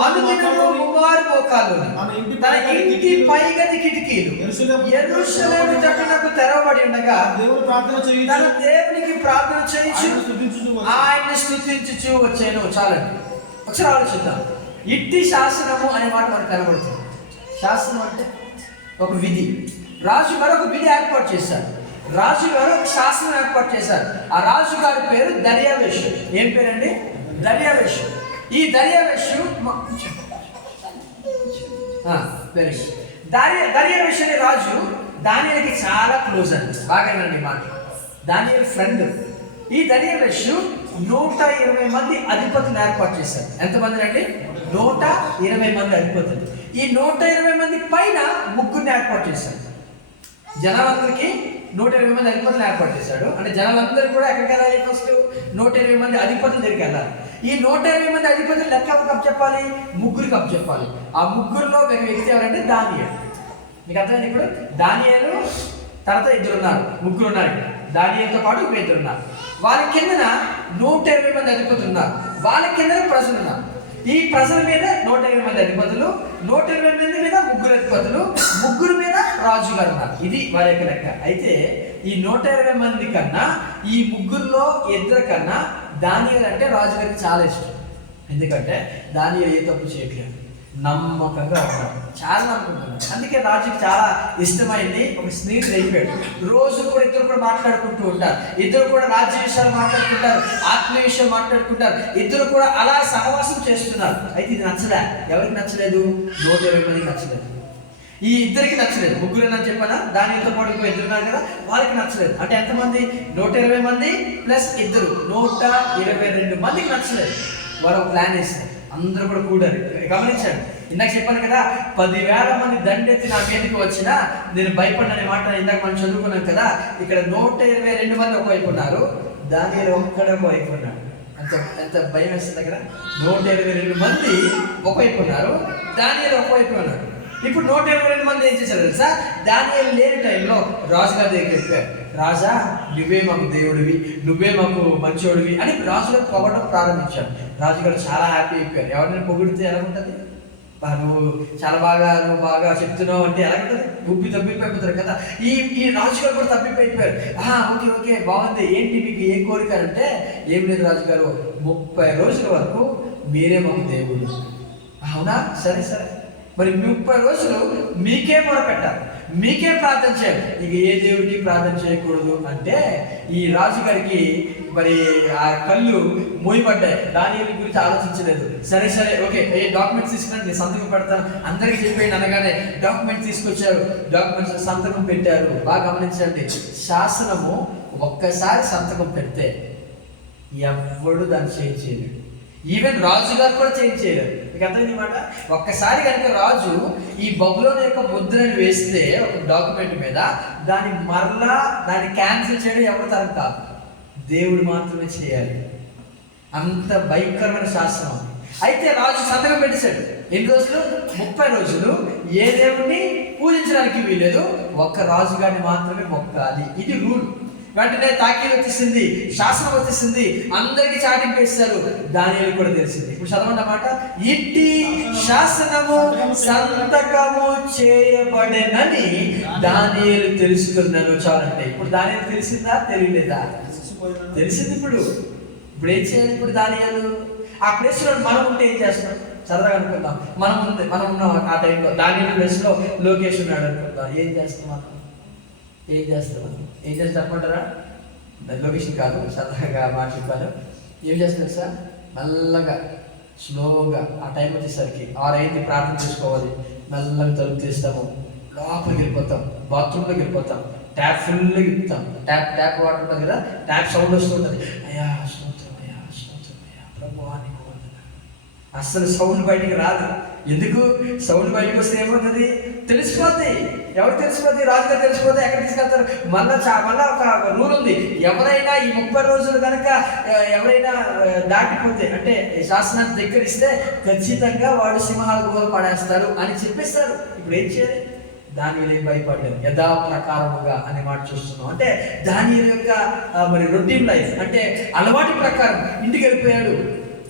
అనుదినము 3 మోకాలు తన ఇంటి పైగది కిటికీలు యెరూషలేము తట్టునకు తెరవబడి ఉండగా తన దేవునికి ప్రార్థన చేయించు ఆయన స్తుతించుచు వచ్చాను. చాలండి, ఒకసారి ఆలోచిద్దాం. ఇట్టి శాసనము అనే మాట మనకు కనబడుతుంది. శాసనం అంటే ఒక విధి. రాజు గారు ఒక విధి ఏర్పాటు చేశారు. రాజు గారు ఒక శాసనం ఏర్పాటు చేశారు. ఆ రాజు గారి పేరు దర్యావేషు. ఏం పేరండి? దర్యావేషు. ఈ దర్యావేషు దర్యావేషు అనే రాజు దానియేలుకి చాలా క్లోజ్ అండి. బాగానండి మాట. దానియేలు ఫ్రెండ్. ఈ దర్యావేషు 120 మంది అధిపతులు ఏర్పాటు చేశారు. ఎంతమంది అండి? 120 మంది అధిపతులు. ఈ 120 మంది పైన 3 ఏర్పాటు చేశాడు. జనాలందరికీ 120 మంది అధిపతులు ఏర్పాటు చేశాడు. అంటే జనాలందరూ కూడా ఎక్కడికి వెళ్ళాలి? ఫస్ట్ 120 మంది అధిపతుల దగ్గరికి వెళ్ళాలి. ఈ 120 మంది అధిపతులు లెక్క కప్ చెప్పాలి, 3 కప్ చెప్పాలి. ఆ 3లో ఒక వ్యక్తి ఎవరంటే దానియేలు. మీకు అర్థమైంది? ఇప్పుడు దానియేలు తర్వాత 2 ఉన్నారు, 3 ఉన్నారు. దానియేలుతో పాటు 2 ఉన్నారు. వాళ్ళ కిందన 120 మంది అధిపతులు ఉన్నారు. వాళ్ళ కింద ప్రజలు ఉన్నారు. ఈ ప్రజల మీద 120 మంది అధిపతులు, 120 మంది మీద 3 అధిపతులు, 3 మీద రాజు గారు ఉన్నారు. ఇది వారి యొక్క లెక్క. అయితే ఈ 120 మంది కన్నా ఈ 3లో 2 కన్నా దానియేలు అంటే రాజు గారికి చాలా ఇష్టం. ఎందుకంటే దానియేలు ఏ తప్పు చేయట్లేదు. నమ్మకంగా ఉన్నాడు, చాలా నమ్మకంగా. అందుకే రాజుకి చాలా ఇష్టమైంది ఒక స్నేహితుడు అయిపోయాడు. రోజు కూడా ఇద్దరు కూడా మాట్లాడుకుంటూ ఉంటారు, ఇద్దరు కూడా రాజ్య విషయాలు మాట్లాడుకుంటారు, ఆత్మీయ విషయాలు మాట్లాడుకుంటారు, ఇద్దరు కూడా అలా సహవాసం చేస్తున్నారు. అయితే ఇది నచ్చలే. ఎవరికి నచ్చలేదు? 120 మందికి నచ్చలేదు. ఈ ఇద్దరికి నచ్చలేదు. ముగ్గురు అని చెప్పానా, దానితో పాటు ఇద్దరున్నారు కదా, వాళ్ళకి నచ్చలేదు. అంటే ఎంతమంది? 120 మంది ప్లస్ ఇద్దరు, 122 మందికి నచ్చలేదు. వారు ప్లాన్ వేస్తారు, అందరూ కూడా కూడారు. గమనించాడు, ఇందాక చెప్పాను కదా, 10,000 మంది దండెత్తి నా మీదకి వచ్చినా నేను భయపడిన మాట ఇందాక మనం చదువుకున్నాం కదా. ఇక్కడ 122 మంది ఒకవైపు ఉన్నారు, దానియేలు ఒక్కడే ఒకవైపు ఉన్నాడు. ఎంత భయం వేస్తుంది అక్కడ. 122 మంది ఒకవైపు ఉన్నారు, దానియేలు ఒకవైపు ఉన్నాడు. ఇప్పుడు 122 మంది ఏం చేశారు తెలుసా? దానియేలు లేని టైంలో రాజుగారి దగ్గరికి వెళ్ళారు. రాజా, నువ్వే మాకు దేవుడివి, నువ్వే మాకు మంచోడివి అని రాజుగారు పొగడం ప్రారంభించాడు. రాజుగారు చాలా హ్యాపీ అయిపోయారు. ఎవరిని పొగిడితే ఎలా ఉంటుంది? నువ్వు నువ్వు బాగా చెప్తున్నావు అంటే ఎలా ఉంటుంది? తప్పిపోతారు కదా. ఈ రాజుగారు కూడా తప్పిపోయిపోయారు. ఓకే బాగుంది, ఏంటి మీకు ఏ కోరిక అంటే, ఏం లేదు రాజుగారు, 30 రోజుల వరకు మీరే మాకు దేవుడు. అవునా, సరే మరి 30 రోజులు మీకే మొరపెట్టాలి, మీకే ప్రార్థన చేయాలి, ఇక ఏ దేవుడికి ప్రార్థన చేయకూడదు అంటే ఈ రాజుగారికి మరి ఆ కళ్ళు మూయబడ్డాయి. దాని గురించి ఆలోచించలేదు. సరే ఓకే, ఏ డాక్యుమెంట్స్ తీసుకుని నేను సంతకం పెడతాను అందరికి చెప్పేయండి అనగానే డాక్యుమెంట్స్ తీసుకొచ్చారు. డాక్యుమెంట్స్ సంతకం పెట్టారు. బాగా గమనించండి, శాసనము ఒక్కసారి సంతకం పెడితే ఎవ్వడు దాన్ని చేంజ్ చేయలేడు. ఈవెన్ రాజుగారు కూడా చేంజ్ చేయలేరు. మీకు అర్థమైంది మాట. ఒక్కసారి కనుక రాజు ఈ బబులోను యొక్క ముద్రను వేస్తే ఒక డాక్యుమెంట్ మీద, దాన్ని క్యాన్సిల్ చేయడం ఎవరి తరం కాదు, దేవుడు మాత్రమే చేయాలి. అంత భయంకరమైన శాస్త్రం. అయితే రాజు సంతకం పెట్టేశాడు. ఎన్ని రోజులు? 30 రోజులు ఏ దేవుడిని పూజించడానికి వీలేదు, ఒక్క రాజుగారిని మాత్రమే మొక్కాలి. ఇది రూల్. వెంటనే తాకీదు వచ్చేసింది, శాసనం వచ్చేసింది, అందరికి చాటింపు వేస్తారు. దానియేలు కూడా తెలిసింది. ఇప్పుడు చదవండి అన్నమాట. ఇట్టి శాసనము సంతకము చేయబడెనని దానియేలు తెలుసుకున్నాను. చాలంటే ఇప్పుడు దానియేలు తెలిసిందా తెలియలేదా? తెలిసింది. ఇప్పుడు ఏం చేయాలి? ఇప్పుడు దానియేలు ఆ ప్లేస్లో మనం ఉంటే ఏం చేస్తాం? సరదాగా అనుకుందాం, మనం ఉన్నాం ఆ టైంలో. దానియేలు ప్లేస్లో లోకేష్ ఉన్నాడు అనుకుందాం. ఏం చేస్తాం చెప్పమంటారా? లొకేషన్ కాదు, సరదాగా మాట చెప్పాను. ఏం చేస్తారు సార్? మెల్లగా స్లోగా ఆ టైం వచ్చేసరికి 6 ప్రార్థన చేసుకోవాలి. మెల్లగా తలుపు తీస్తాము, లోపలికి వెళ్ళిపోతాం, బాత్రూంలోకి వెళ్ళిపోతాం, ట్యాప్ ఫుల్గా ఇప్పుతాం. ట్యాప్ వాటర్ ఉంటుంది కదా, ట్యాప్ సౌండ్ వస్తుంటుంది. అయ్యా స్తోత్రం, అయ్యా ప్రభువా నీకు వందనాలు. అస్సలు సౌండ్ బయటికి రాదు. ఎందుకు? సౌండ్ బయటకు వస్తే ఏమవుతుంది? తెలిసిపోతాయి. ఎవరు తెలిసిపోతే? రాజుగారు తెలిసిపోతే ఎక్కడ తీసుకెళ్తారు? మళ్ళా ఒక రూల్ ఉంది. ఎవరైనా ఈ 30 రోజులు కనుక ఎవరైనా దాటిపోతే, అంటే శాసనాన్ని దగ్గరిస్తే ఖచ్చితంగా వాడు సింహాల గుహలు పడేస్తారు అని చెప్పేస్తారు. ఇప్పుడు ఏం చేయాలి? దానియేలు భయపడ్డాడు. యథా ప్రకారముగా అనే మాట చూస్తున్నాం. అంటే దానియేలు యొక్క మరి రొటీన్ లైఫ్, అంటే అలవాటు ప్రకారం ఇంటికి వెళ్ళిపోయాడు.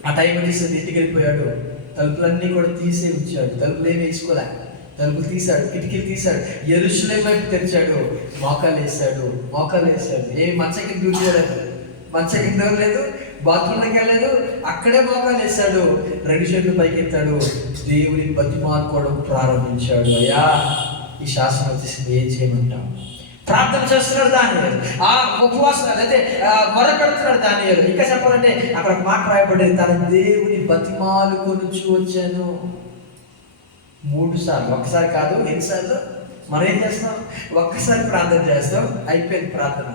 ఆ టైం వచ్చేసింది, ఇంటికి వెళ్ళిపోయాడు. తలుపులన్నీ కూడా తీసే ఉంచాడు. తలుపులు ఏమి వేసుకోలే, తలుపులు తీశాడు, కిటికీలు తీశాడు, యెరూషలేము వైపు తెరిచాడు, మోకాలు వేసాడు. ఏమి మంచం కింద దూరేయలేదు, మంచం కింద లేదు, బాత్రూంలోకి వెళ్ళలేదు, అక్కడే మోకాలు వేసాడు. 2 చేతులు పైకెత్తాడు, దేవుని బతిమాలుకోవడం ప్రారంభించాడు. అయ్యా ఈ శాసనం వచ్చేసింది, ఏం చేయమంటాం? ప్రార్థన చేస్తున్నాడు దానియేలు. ఆ ఉపవాసం అయితే మొరపెడుతున్నాడు దానియేలు. ఇంకా చెప్పాలంటే అక్కడ మాట రాయబడేది, తన దేవుని బతిమాలుకొనుచు వచ్చాను. 3 సార్లు, ఒక్కసారి కాదు, ఎన్నిసార్లు? మనం ఏం చేస్తాం? ఒక్కసారి ప్రార్థన చేస్తాం, అయిపోయింది ప్రార్థన.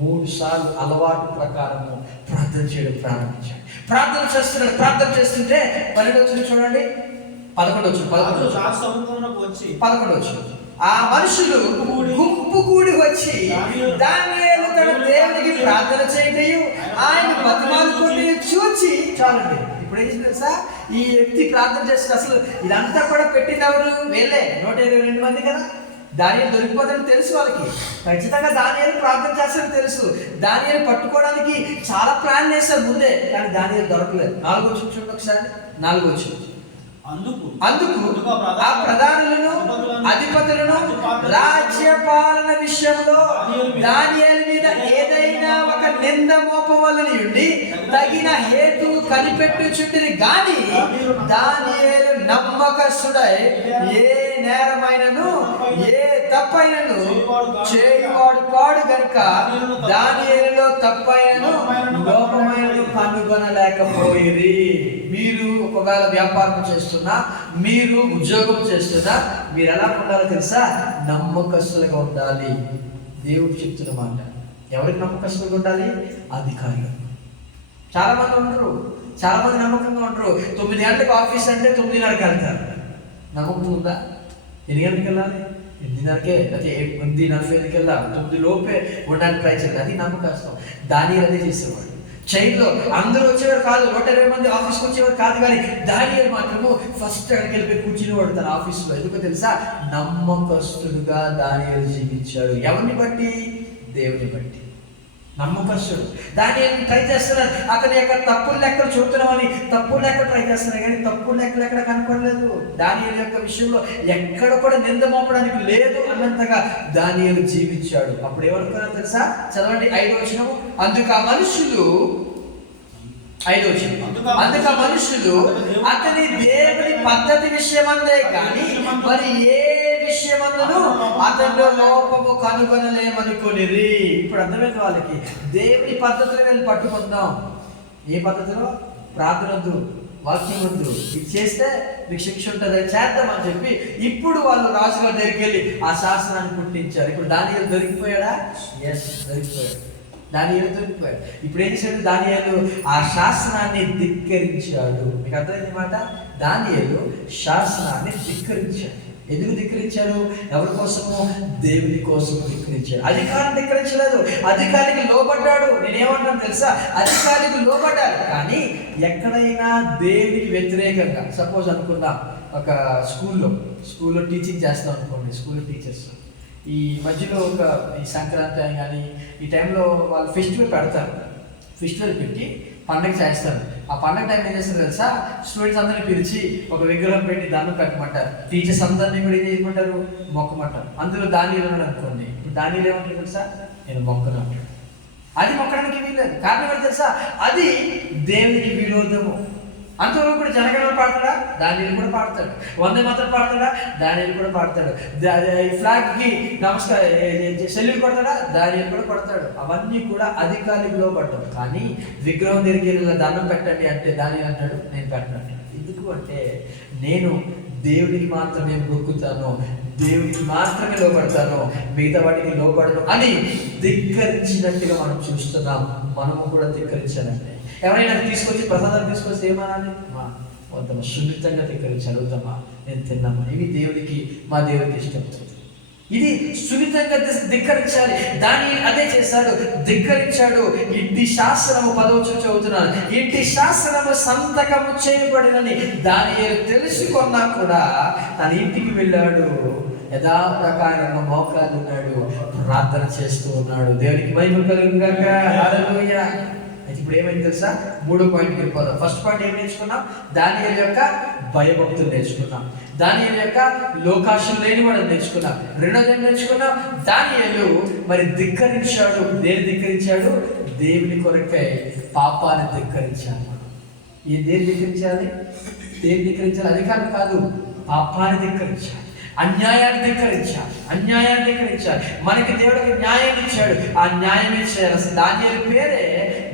3 సార్లు అలవాటు ప్రకారము ప్రార్థన చేయడం ప్రారంభించాడు. ప్రార్థన చేస్తుంటే 12 చూడండి, 11 ఆ మనుషులు గుంపు కూడి వచ్చి దానియేలు తన దేవునికి ప్రార్థన చేయటయు ఆయన బతిమాలుకొని చూచి. చాలండి. ఇప్పుడు ఏం తెలుసా? ఈ వ్యక్తి ప్రార్థన చేస్తే అసలు ఇదంతా కూడా పెట్టింది ఎవరు? వీళ్ళే. 122 మంది కదా. దానియేలు దొరికిపోతాడని తెలుసు వాళ్ళకి. ఖచ్చితంగా దానియేలు ప్రార్థన చేస్తాడని తెలుసు. దానియేలు పట్టుకోవడానికి చాలా ప్లాన్ చేశారు ముందే, కానీ దానియేలు దొరకలేదు. 4వ చూడండి ఒకసారి. 4వ అందుకు ఆ ప్రధానులను, అధిపతులను రాజ్యపాలన విషయంలో దానియేలు మీద ఏదైనా ఒక నింద మోపవలసి ఉండి తగిన హేతు కనిపెట్టుచుండిరి గాని దానియేలు నమ్మకస్తుడై ఏ నేరమైనను ఏ తప్పైనను చేయువాడు కాడు గనుక దానియేలులో తప్పైనను లోపమైనను కనుగొనలేకపోయిరి. మీరు ఒకవేళ వ్యాపారం చేస్తున్నా, మీరు ఉద్యోగం చేస్తున్నా, మీరు ఎలా ఉండాలో తెలుసా? నమ్మకస్తులుగా ఉండాలి. దేవుడు చెప్తున్న మాట. ఎవరికి నమ్మకస్తులుగా ఉండాలి? అధికారులు. చాలా మంది ఉండరు, చాలా మంది నమ్మకంగా ఉండరు. 9 గంటలకు ఆఫీస్ అంటే 9:30కి వెళ్తారు. నమ్మకం ఉందా? ఎన్ని గంటలకు వెళ్ళాలి? 8:30కే, అయితే 8:45కి వెళ్దాం, 9 లోపే ఉండడానికి ట్రై చేయాలి. అది నమ్మకం. దానియేలు అదే చేసేవాడు. చైన్లో అందరూ వచ్చేవారు కాదు, 120 మంది ఆఫీస్కి వచ్చేవారు కాదు, కానీ దానియేలు మాత్రము ఫస్ట్ అక్కడికి వెళ్ళిపోయి కూర్చునేవాడు తన ఆఫీస్లో. ఎందుకో తెలుసా? నమ్మకస్తుడుగా దానియేలు జీవించాడు. ఎవరిని బట్టి? దేవుని బట్టి. నమ్మకస్తుడు. దానియేలు ట్రై చేస్తున్నాడు. అతని యొక్క తప్పుడు లెక్కలు చూస్తున్నామని తప్పుడు లెక్క ట్రై చేస్తున్నాడు, కానీ తప్పుడు లెక్కలు ఎక్కడ కనపడలేదు. దానియేలు యొక్క విషయంలో ఎక్కడ కూడా నింద మోపడానికి లేదు అన్నంతగా దానియేలు జీవించాడు. అప్పుడు ఏమనుకున్నారో తెలుసా? చదవండి 5వ వచనం. అందుకు ఆ మనుషులు అతని దేవుని పద్ధతి విషయమందే కానీ మరి ఏ విషయమందును అతనిలో లోపము కనుగొనలేమనుకునిరి. ఇప్పుడు అర్థమైంది వాళ్ళకి. దేవుని పద్ధతులు వెళ్ళి పట్టుకుందాం. ఏ పద్ధతిలో? ప్రార్థన వద్దు, వాక్యం వద్దు, ఇది చేస్తే మీకు శిక్ష ఉంటుంది, అది చేద్దామని చెప్పి ఇప్పుడు వాళ్ళు రాజుగారి దగ్గరికి వెళ్ళి ఆ శాసనాన్ని పుట్టించారు. ఇప్పుడు దానియేలు దొరికిపోయాడా? ఎస్, దొరికిపోయాడు. దానియేలు దొరికిపోయాడు. ఇప్పుడు ఏం చేశాడు? దానియేలు ఆ శాసనాన్ని ధిక్కరించాడు. మీకు అర్థమైంది మాట? దానియేలు శాసనాన్ని ధిక్కరించాడు. ఎందుకు ధిక్కరించాడు? ఎవరి కోసము? దేవుని కోసం ధిక్కరించాడు. అధికారం ధిక్కరించలేదు, అధికారికి లోబడ్డాడు. నేనేమంటాను తెలుసా? అధికారికి లోబడ్డాడు, కానీ ఎక్కడైనా దేవునికి వ్యతిరేకంగా, సపోజ్ అనుకుందాం, ఒక స్కూల్లో టీచింగ్ చేస్తాం అనుకోండి. స్కూల్లో టీచర్స్ ఈ మధ్యలో ఈ సంక్రాంతి కానీ ఈ టైంలో వాళ్ళు ఫెస్టివల్ పెడతారు. ఫెస్టివల్ పెట్టి పండగ చేస్తారు. ఆ పండగ టైం ఏం చేస్తారు తెలుసా? స్టూడెంట్స్ అందరినీ పిలిచి ఒక విగ్రహం పెట్టి దండం పెట్టమంటారు. టీచర్స్ అందరినీ కూడా ఏం చేయమంటారు? మొక్కమంటారు. అందులో దానియేలు ఉన్నాడు అనుకోండి. ఇప్పుడు దానియేలు ఏమంటారు తెలుసా? నేను మొక్కను అంటాడు. అది మొక్కడానికి వీల్లేదు. కారణం ఏంటి తెలుసా? అది దేవునికి విరోధము. అంతవరకు కూడా జనగణన పాడతాడా? దానియేలు కూడా పాడతాడు. వందే మాత్రం పాడతాడా? దానియేలు కూడా పాడతాడు. ఫ్లాగ్కి నమస్కారం సెల్యూట్ కొడతాడా? దానియేలు కూడా కొడతాడు. అవన్నీ కూడా అధికారిలో పడ్డాడు. కానీ విగ్రహం దగ్గరికి వెళ్ళి దండం పెట్టండి అంటే దానియేలు అంటాడు నేను పెట్టను. ఎందుకు అంటే నేను దేవుడికి మాత్రమే మొక్కుతాను, దేవుడికి మాత్రమే లోపడతాను, మిగతా వాటికి లోపడను అని ధిక్కరించినట్టుగా మనం చూస్తున్నాం. మనము కూడా ధిక్కరించాలంటే ఎవరైనా తీసుకొచ్చి ప్రసాదాలు తీసుకొచ్చి ఏమనాలి? వద్దమ్మా, సున్నితంగా ధిక్కరించి అడుగుతామా, నేను తిన్నామా? ఇవి దేవుడికి, మా దేవుడికి ఇష్టం. ఇది సున్నితంగా ధిక్కరించాలి. దాన్ని అదే చేశాడు, ధిక్కరించాడు. ఇంటి శాస్త్రము 10వ వచనం చదువుతున్నాను. ఇంటి శాస్త్రము సంతకము చేయబడినని దానియేలు తెలుసుకున్నా కూడా తన ఇంటికి వెళ్ళాడు. యథాప్రకారంగా మోకాలు ఉన్నాడు, ప్రార్థన చేస్తూ ఉన్నాడు. దేవునికి మహిమ కలుగును గాక. హల్లెలూయా. ఇప్పుడు ఏమైంది తెలుసా? 3వ పాయింట్కి వెళ్ళిపోదాం. ఫస్ట్ పాయింట్ ఏం నేర్చుకున్నాం? దానియేలు యొక్క భయభక్తులు నేర్చుకున్నాం. దానియేలు యొక్క లోకాశం లేనివాడు నేర్చుకున్నాం. రెండోది ఏం నేర్చుకున్నాం? దానియేలు మరి ధిక్కరించాడు. దేని ధిక్కరించాడు? దేవుని కొరకై పాపాన్ని ధిక్కరించాడు. దేని ధిక్కరించాలి? దేని ధిక్కరించాలి? అధికారం కాదు, పాపాన్ని ధిక్కరించాలి, అన్యాయాన్ని ధిక్కరించాలి. మనకి దేవుడికి న్యాయాన్ని ఇచ్చాడు, ఆ న్యాయమే చేయాలి. అసలు దానియేలు పేరే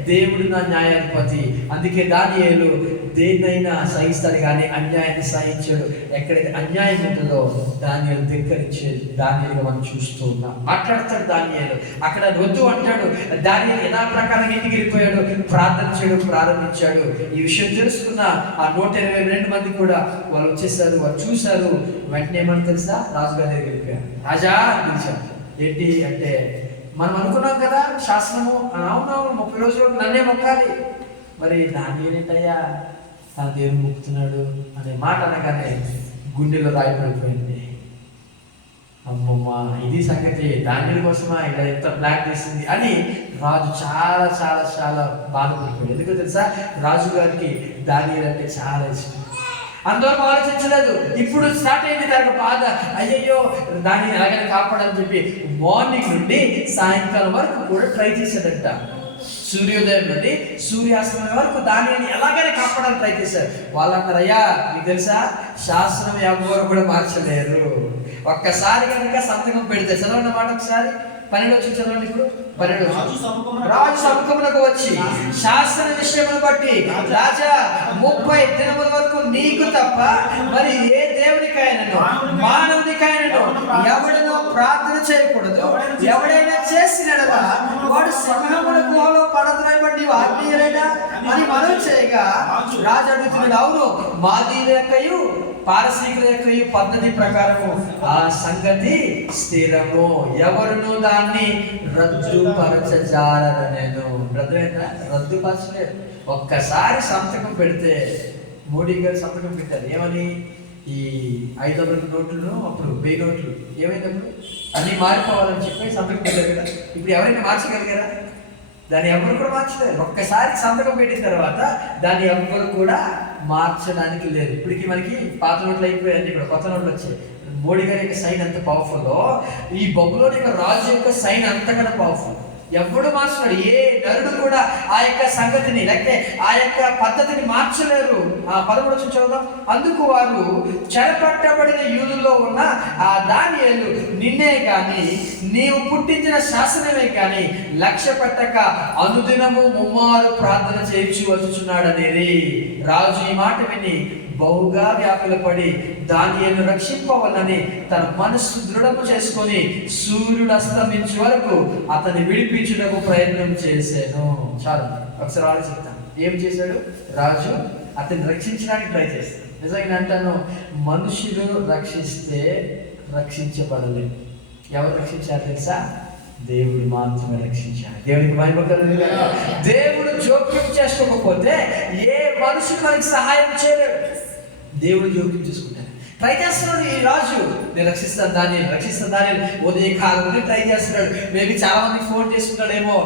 దేవుడు నా న్యాయాధిపతి. అందుకే దానియేలు దేన్నైనా సహిస్తాడు, కానీ అన్యాయాన్ని సహించాడు. ఎక్కడైతే అన్యాయం ఉంటుందో దానియేలు ధిక్కరించేది దానియేలుగా మనం చూస్తూ ఉన్నాం. మాట్లాడతాడు దానియేలు, అక్కడ వద్దు అంటాడు. దానియేలు యథా ప్రకారం ఇంటికి వెళ్ళిపోయాడు, ప్రార్థన చేయడం ప్రారంభించాడు. ఈ విషయం తెలుసుకున్న ఆ 122 మంది కూడా వాళ్ళు వచ్చేసారు. వాళ్ళు చూశారు. వెంటనే ఏమని తెలుసా? రాజుగారి దగ్గరికి వెళ్ళిపోయారు. రాజా పిలిచారు. ఏంటి అంటే, మనం అనుకున్నాం కదా శాసనము, అవునవును 30 రోజులకు నన్నే మొక్కాలి, మరి దానియేలు ఏంటయ్యా తన దేవుని మొక్కుతున్నాడు అనే మాట అనగానే గుండెలో రాయపడిపోయింది. అమ్మమ్మ, ఇది సంగతి, దానియేలు కోసమా ఇలా ఎంత ప్లాన్ చేసింది అని రాజు చాలా చాలా చాలా బాధపడిపోయాడు. ఎందుకో తెలుసా? రాజు గారికి దానియేలు అంటే చాలా ఇష్టం. అందువల్ల ఆలోచించలేదు. ఇప్పుడు స్టార్ట్ అయింది తనకు బాధ. అయ్యయ్యో దాన్ని ఎలాగైనా కాపాడని చెప్పి మార్నింగ్ నుండి సాయంకాలం వరకు కూడా ట్రై చేశాడంట. సూర్యోదయం నుండి సూర్యాస్తమయం వరకు దానిని ఎలాగైనా కాపాడడానికి ట్రై చేశారు. వాళ్ళు అన్నారు, అయ్యా మీకు తెలుసా శాసనం ఎవరు కూడా మార్చలేరు. ఒక్కసారి కనుక సంతకం పెడితే, చదవండి మాట ఒకసారి 12 వచ్చి చదవండి. ఇప్పుడు 12 రాజు సముఖమునకు వచ్చి శాసన విషయమును బట్టి రాజా 30 దినముల వరకు నీకు తప్ప మరి ఏ దేవునికైనను మానవునికైనను ఎవడనో ప్రార్థన చేయకూడదు. ఎవడైనా చేసినడలా వాడు సింహముల గుహలో పడద్రోయబడి నీవు ఆజ్ఞయలేదా అని మనవి చేయగా రాజు అడుగుతున్నాడు, అవును మాదీయుల యొక్కయు పారసీకుల యొక్కయు పద్ధతి ప్రకారము ఆ సంగతి స్థిరము, ఎవరును దాన్ని రద్దుపరచజారను. నేను రద్దుపరచలేదు. ఒక్కసారి సంతకం పెడితే, మోడీ గారు సంతకం పెట్టారు ఏమని, ఈ 500 నోట్లను అప్పుడు 1000 నోట్లు ఏమైనప్పుడు అన్ని మారిపోవాలని చెప్పి సంతకం పెట్టారు కదా. ఇప్పుడు ఎవరైనా మార్చగలిగారా? దాన్ని ఎవరు కూడా మార్చలేరు. ఒక్కసారి సంతకం పెట్టిన తర్వాత దాన్ని ఎవరు కూడా మార్చడానికి లేదు. ఇప్పటికి మనకి పాత నోట్లు అయిపోయాయి, ఇక్కడ కొత్త నోట్లు వచ్చాయి. మోడీ గారి యొక్క సైన్ ఎంత పవర్ఫుల్లో, ఈ బబులోని యొక్క రాజు యొక్క సైన్ అంతకన్నా పవర్ఫుల్. ఎవడు మార్చున్నాడు? ఏ నరుడు కూడా ఆ యొక్క సంగతిని లేకపోతే ఆ యొక్క పద్ధతిని మార్చలేరు. 13 చదువుదాం. అందుకు వారు చెరపట్టబడిన యూదుల్లో ఉన్న ఆ దానియేలు నిన్నే గాని నీవు పుట్టించిన శాసనమే గాని లక్ష్య పెట్టక అనుదినము ముమ్మారు ప్రార్థన చేయించు వచ్చుచున్నాడనేది. రాజు ఈ మాట విని బహుగా వ్యాకులపడి దానియేలును రక్షింపవలని తన మనస్సు దృఢము చేసుకొని సూర్యుడు అస్తమించే వరకు అతన్ని విడిపించుటకు ప్రయత్నం చేశాను. చాలు, ఒకసారి ఆలోచిస్తాను. ఏం చేశాడు రాజు? అతన్ని రక్షించడానికి ట్రై చేస్తాడు. నిజంగా అంటాను, మనుషులు రక్షిస్తే రక్షించబడలేదు. ఎవరు రక్షించారు తెలుసా? దేవుడు మాత్రమే రక్షించాడు. దేవుడికి మహిమ కలుగును గాక. దేవుడు జోక్యం చేసుకోకపోతే ఏ మనుషులు మనకి సహాయం చేయలేడు. దేవుడు జోక్యం చేసుకుంటాడు. ట్రై చేస్తున్నాడు ఈ రాజు, నేను రక్షిస్తాను దాన్ని ఉదయ కాలం నుండి ట్రై చేస్తున్నాడు. మేబీ చాలా మందికి ఫోన్ చేస్తున్నాడేమో,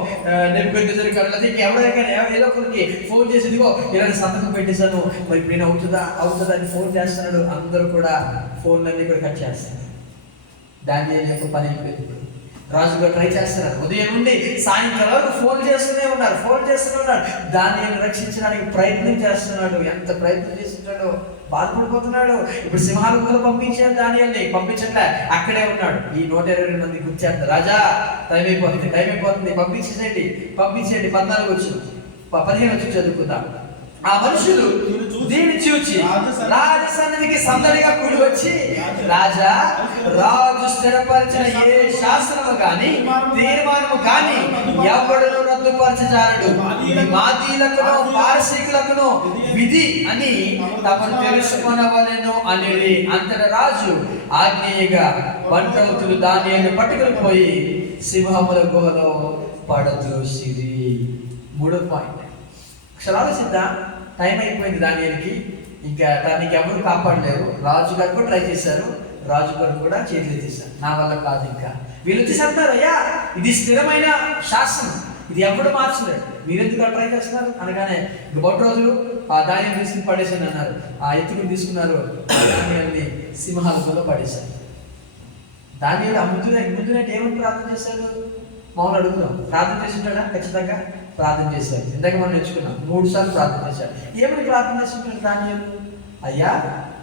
నెబ్బుకొద్ది ఎవరైనా ఏదో ఒకరికి ఫోన్ చేసి ఇదిగో ఇలాంటి సంతకం పెట్టేశాను, మరి ఇప్పుడు నేను అవుతుందా అని ఫోన్ చేస్తున్నాడు. అందరూ కూడా ఫోన్లన్నీ కూడా కట్ చేస్తున్నారు. దాన్ని యొక్క పని అయిపోయింది. రాజుగారు ట్రై చేస్తున్నారు. ఉదయం నుండి సాయంకాలం వరకు ఫోన్ చేస్తూనే ఉన్నారు. దాన్ని రక్షించడానికి ప్రయత్నం చేస్తున్నాడు. ఎంత ప్రయత్నం చేస్తున్నాడో బాధపడిపోతున్నాడు. ఇప్పుడు సింహాలు కూడా పంపించారు. దానియల్ని పంపించట్లే, అక్కడే ఉన్నాడు. ఈ 120 మంది గుర్చేస్తారు. రాజా టైం అయిపోతుంది, పంపించేసేయండి. 14 వచ్చు 15 వచ్చి చదువుకుందాం. ఆ మనుషులు దీన్ని చూచి రాజసన్నిధికి సందడిగా కూడి వచ్చి, రాజు స్థిరపరిచిన ఏ శాసనము గాని తీర్మానము గాని ఎవడను రద్దుపరచజాలడు, మాదీయులకును పారసీకులకును విధి అని తమను తెలుసుకొనవలెను అనేది. అంతట రాజు ఆజ్ఞేయగా బంట్రౌతులు దానియేలును పట్టుకుని పోయి సింహముల గుహలో పడద్రోసిరి. 3వ పాయింట్. ఆలోచిద్దాం. టైం అయిపోయింది దానియేలుకి. ఇంకా దానికి ఎవరు కాపాడలేరు. రాజుగారు కూడా ట్రై చేశారు. రాజుగారు కూడా చేతులు ఎత్తేసారు. నా వల్ల కాదు. ఇంకా వీళ్ళు వచ్చేసి అంటారు, అయ్యా ఇది స్థిరమైన శాసనం, ఇది ఎవరు మార్చలేడు, మీరెందుకు ట్రై చేస్తున్నారు అనగానే 1 రోజులు ఆ దానిని తీసుకుని పడేసాను అన్నారు. ఆ ఎత్తుకుని తీసుకున్నారు. దానియేలుని సింహాలలో పడేశారు. దానియేలు ముందునట్టు ఏమని ప్రార్థన చేశాడు? మామూలు అడుగుతాం, ప్రార్థన చేసి ఉంటాడా? ఖచ్చితంగా ప్రార్థన చేశారు. ఇందాక మనం నేర్చుకున్నాం, 3 సార్లు ప్రార్థన చేశారు. ఏమని ప్రార్థన చేస్తుంటాడు దానియేలు? అయ్యా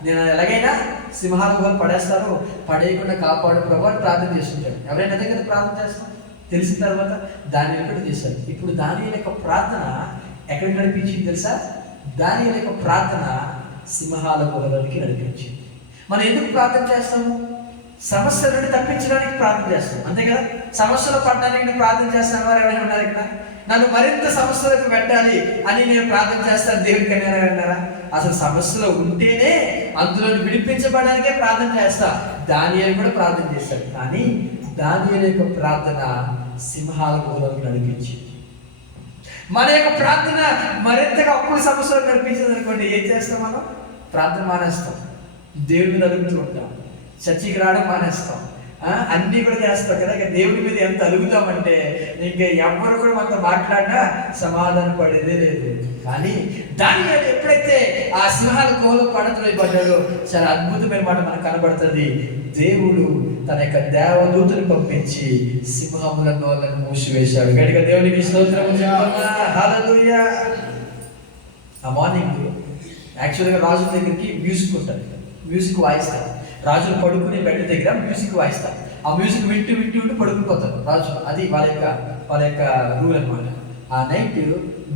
నేను ఎలాగైనా సింహాల గుహలో పడేస్తాను, పడేయకుండా కాపాడు ప్రభు అని ప్రార్థన చేస్తుంటాడు. ఎవరైనా అదే కదా ప్రార్థన చేస్తాం. తెలిసిన తర్వాత దానియేలు కూడా చేశారు. ఇప్పుడు దానియేలు యొక్క ప్రార్థన ఎక్కడికి నడిపించింది తెలుసా? దానియేలు యొక్క ప్రార్థన సింహాల గుహలోనికి నడిపించింది. మనం ఎందుకు ప్రార్థన చేస్తాము? సమస్య నుండి తప్పించడానికి ప్రార్థన చేస్తాం, అంతే కదా. సమస్యలో పడడానికి నేను ప్రార్థన చేస్తాను. వారు ఎవరైనా ఉన్నారు ఇక్కడ? నన్ను మరింత సమస్యలకు పెట్టాలి అని నేను ప్రార్థన చేస్తాను దేవుడికి అన్నారా? అసలు సమస్యలో ఉంటేనే అందులో విడిపించబడానికే ప్రార్థన చేస్తా. దానియేలు కూడా ప్రార్థన చేస్తాడు. కానీ దానియేలు యొక్క ప్రార్థన సింహాల గుహలోకి నడిపించింది. మన యొక్క ప్రార్థన మరింతగా అప్పుడు సమస్యలు నడిపించింది అనుకోండి, ఏం చేస్తాం? మనం ప్రార్థన మానేస్తాం, దేవుడిని అడుగుతూ ఉంటాం, చర్చికి రావడం మానేస్తాం, అన్నీ కూడా చేస్తాం కదా. ఇక దేవుడి మీద ఎంత అలుగుతామంటే ఇంకా ఎవరు కూడా మనతో మాట్లాడినా సమాధానం పడేదే లేదు. కానీ దానియేలు ఎప్పుడైతే ఆ సింహాల గుహలో పడద్రోయబడ్డాడో చాలా అద్భుతమైన మాట మనకు కనబడుతుంది. దేవుడు తన యొక్క దేవదూతను పంపించి సింహముల నోళ్ళను మూసివేశాడు. గట్టిగా దేవునికి స్తోత్రం చెప్తామా? హల్లెలూయా. ఆ మార్నింగ్ యాక్చువల్గా రాజు దగ్గరికి మ్యూజిక్ ఉంటుంది, మ్యూజిక్ వాయిస్తారు. రాజులు పడుకునే బెడ్ దగ్గర మ్యూజిక్ వాయిస్తారు. ఆ మ్యూజిక్ వింటూ వింటూ వింటూ పడుకుపోతారు రాజు. అది వాళ్ళ యొక్క రూల్ అనమాట. ఆ నైట్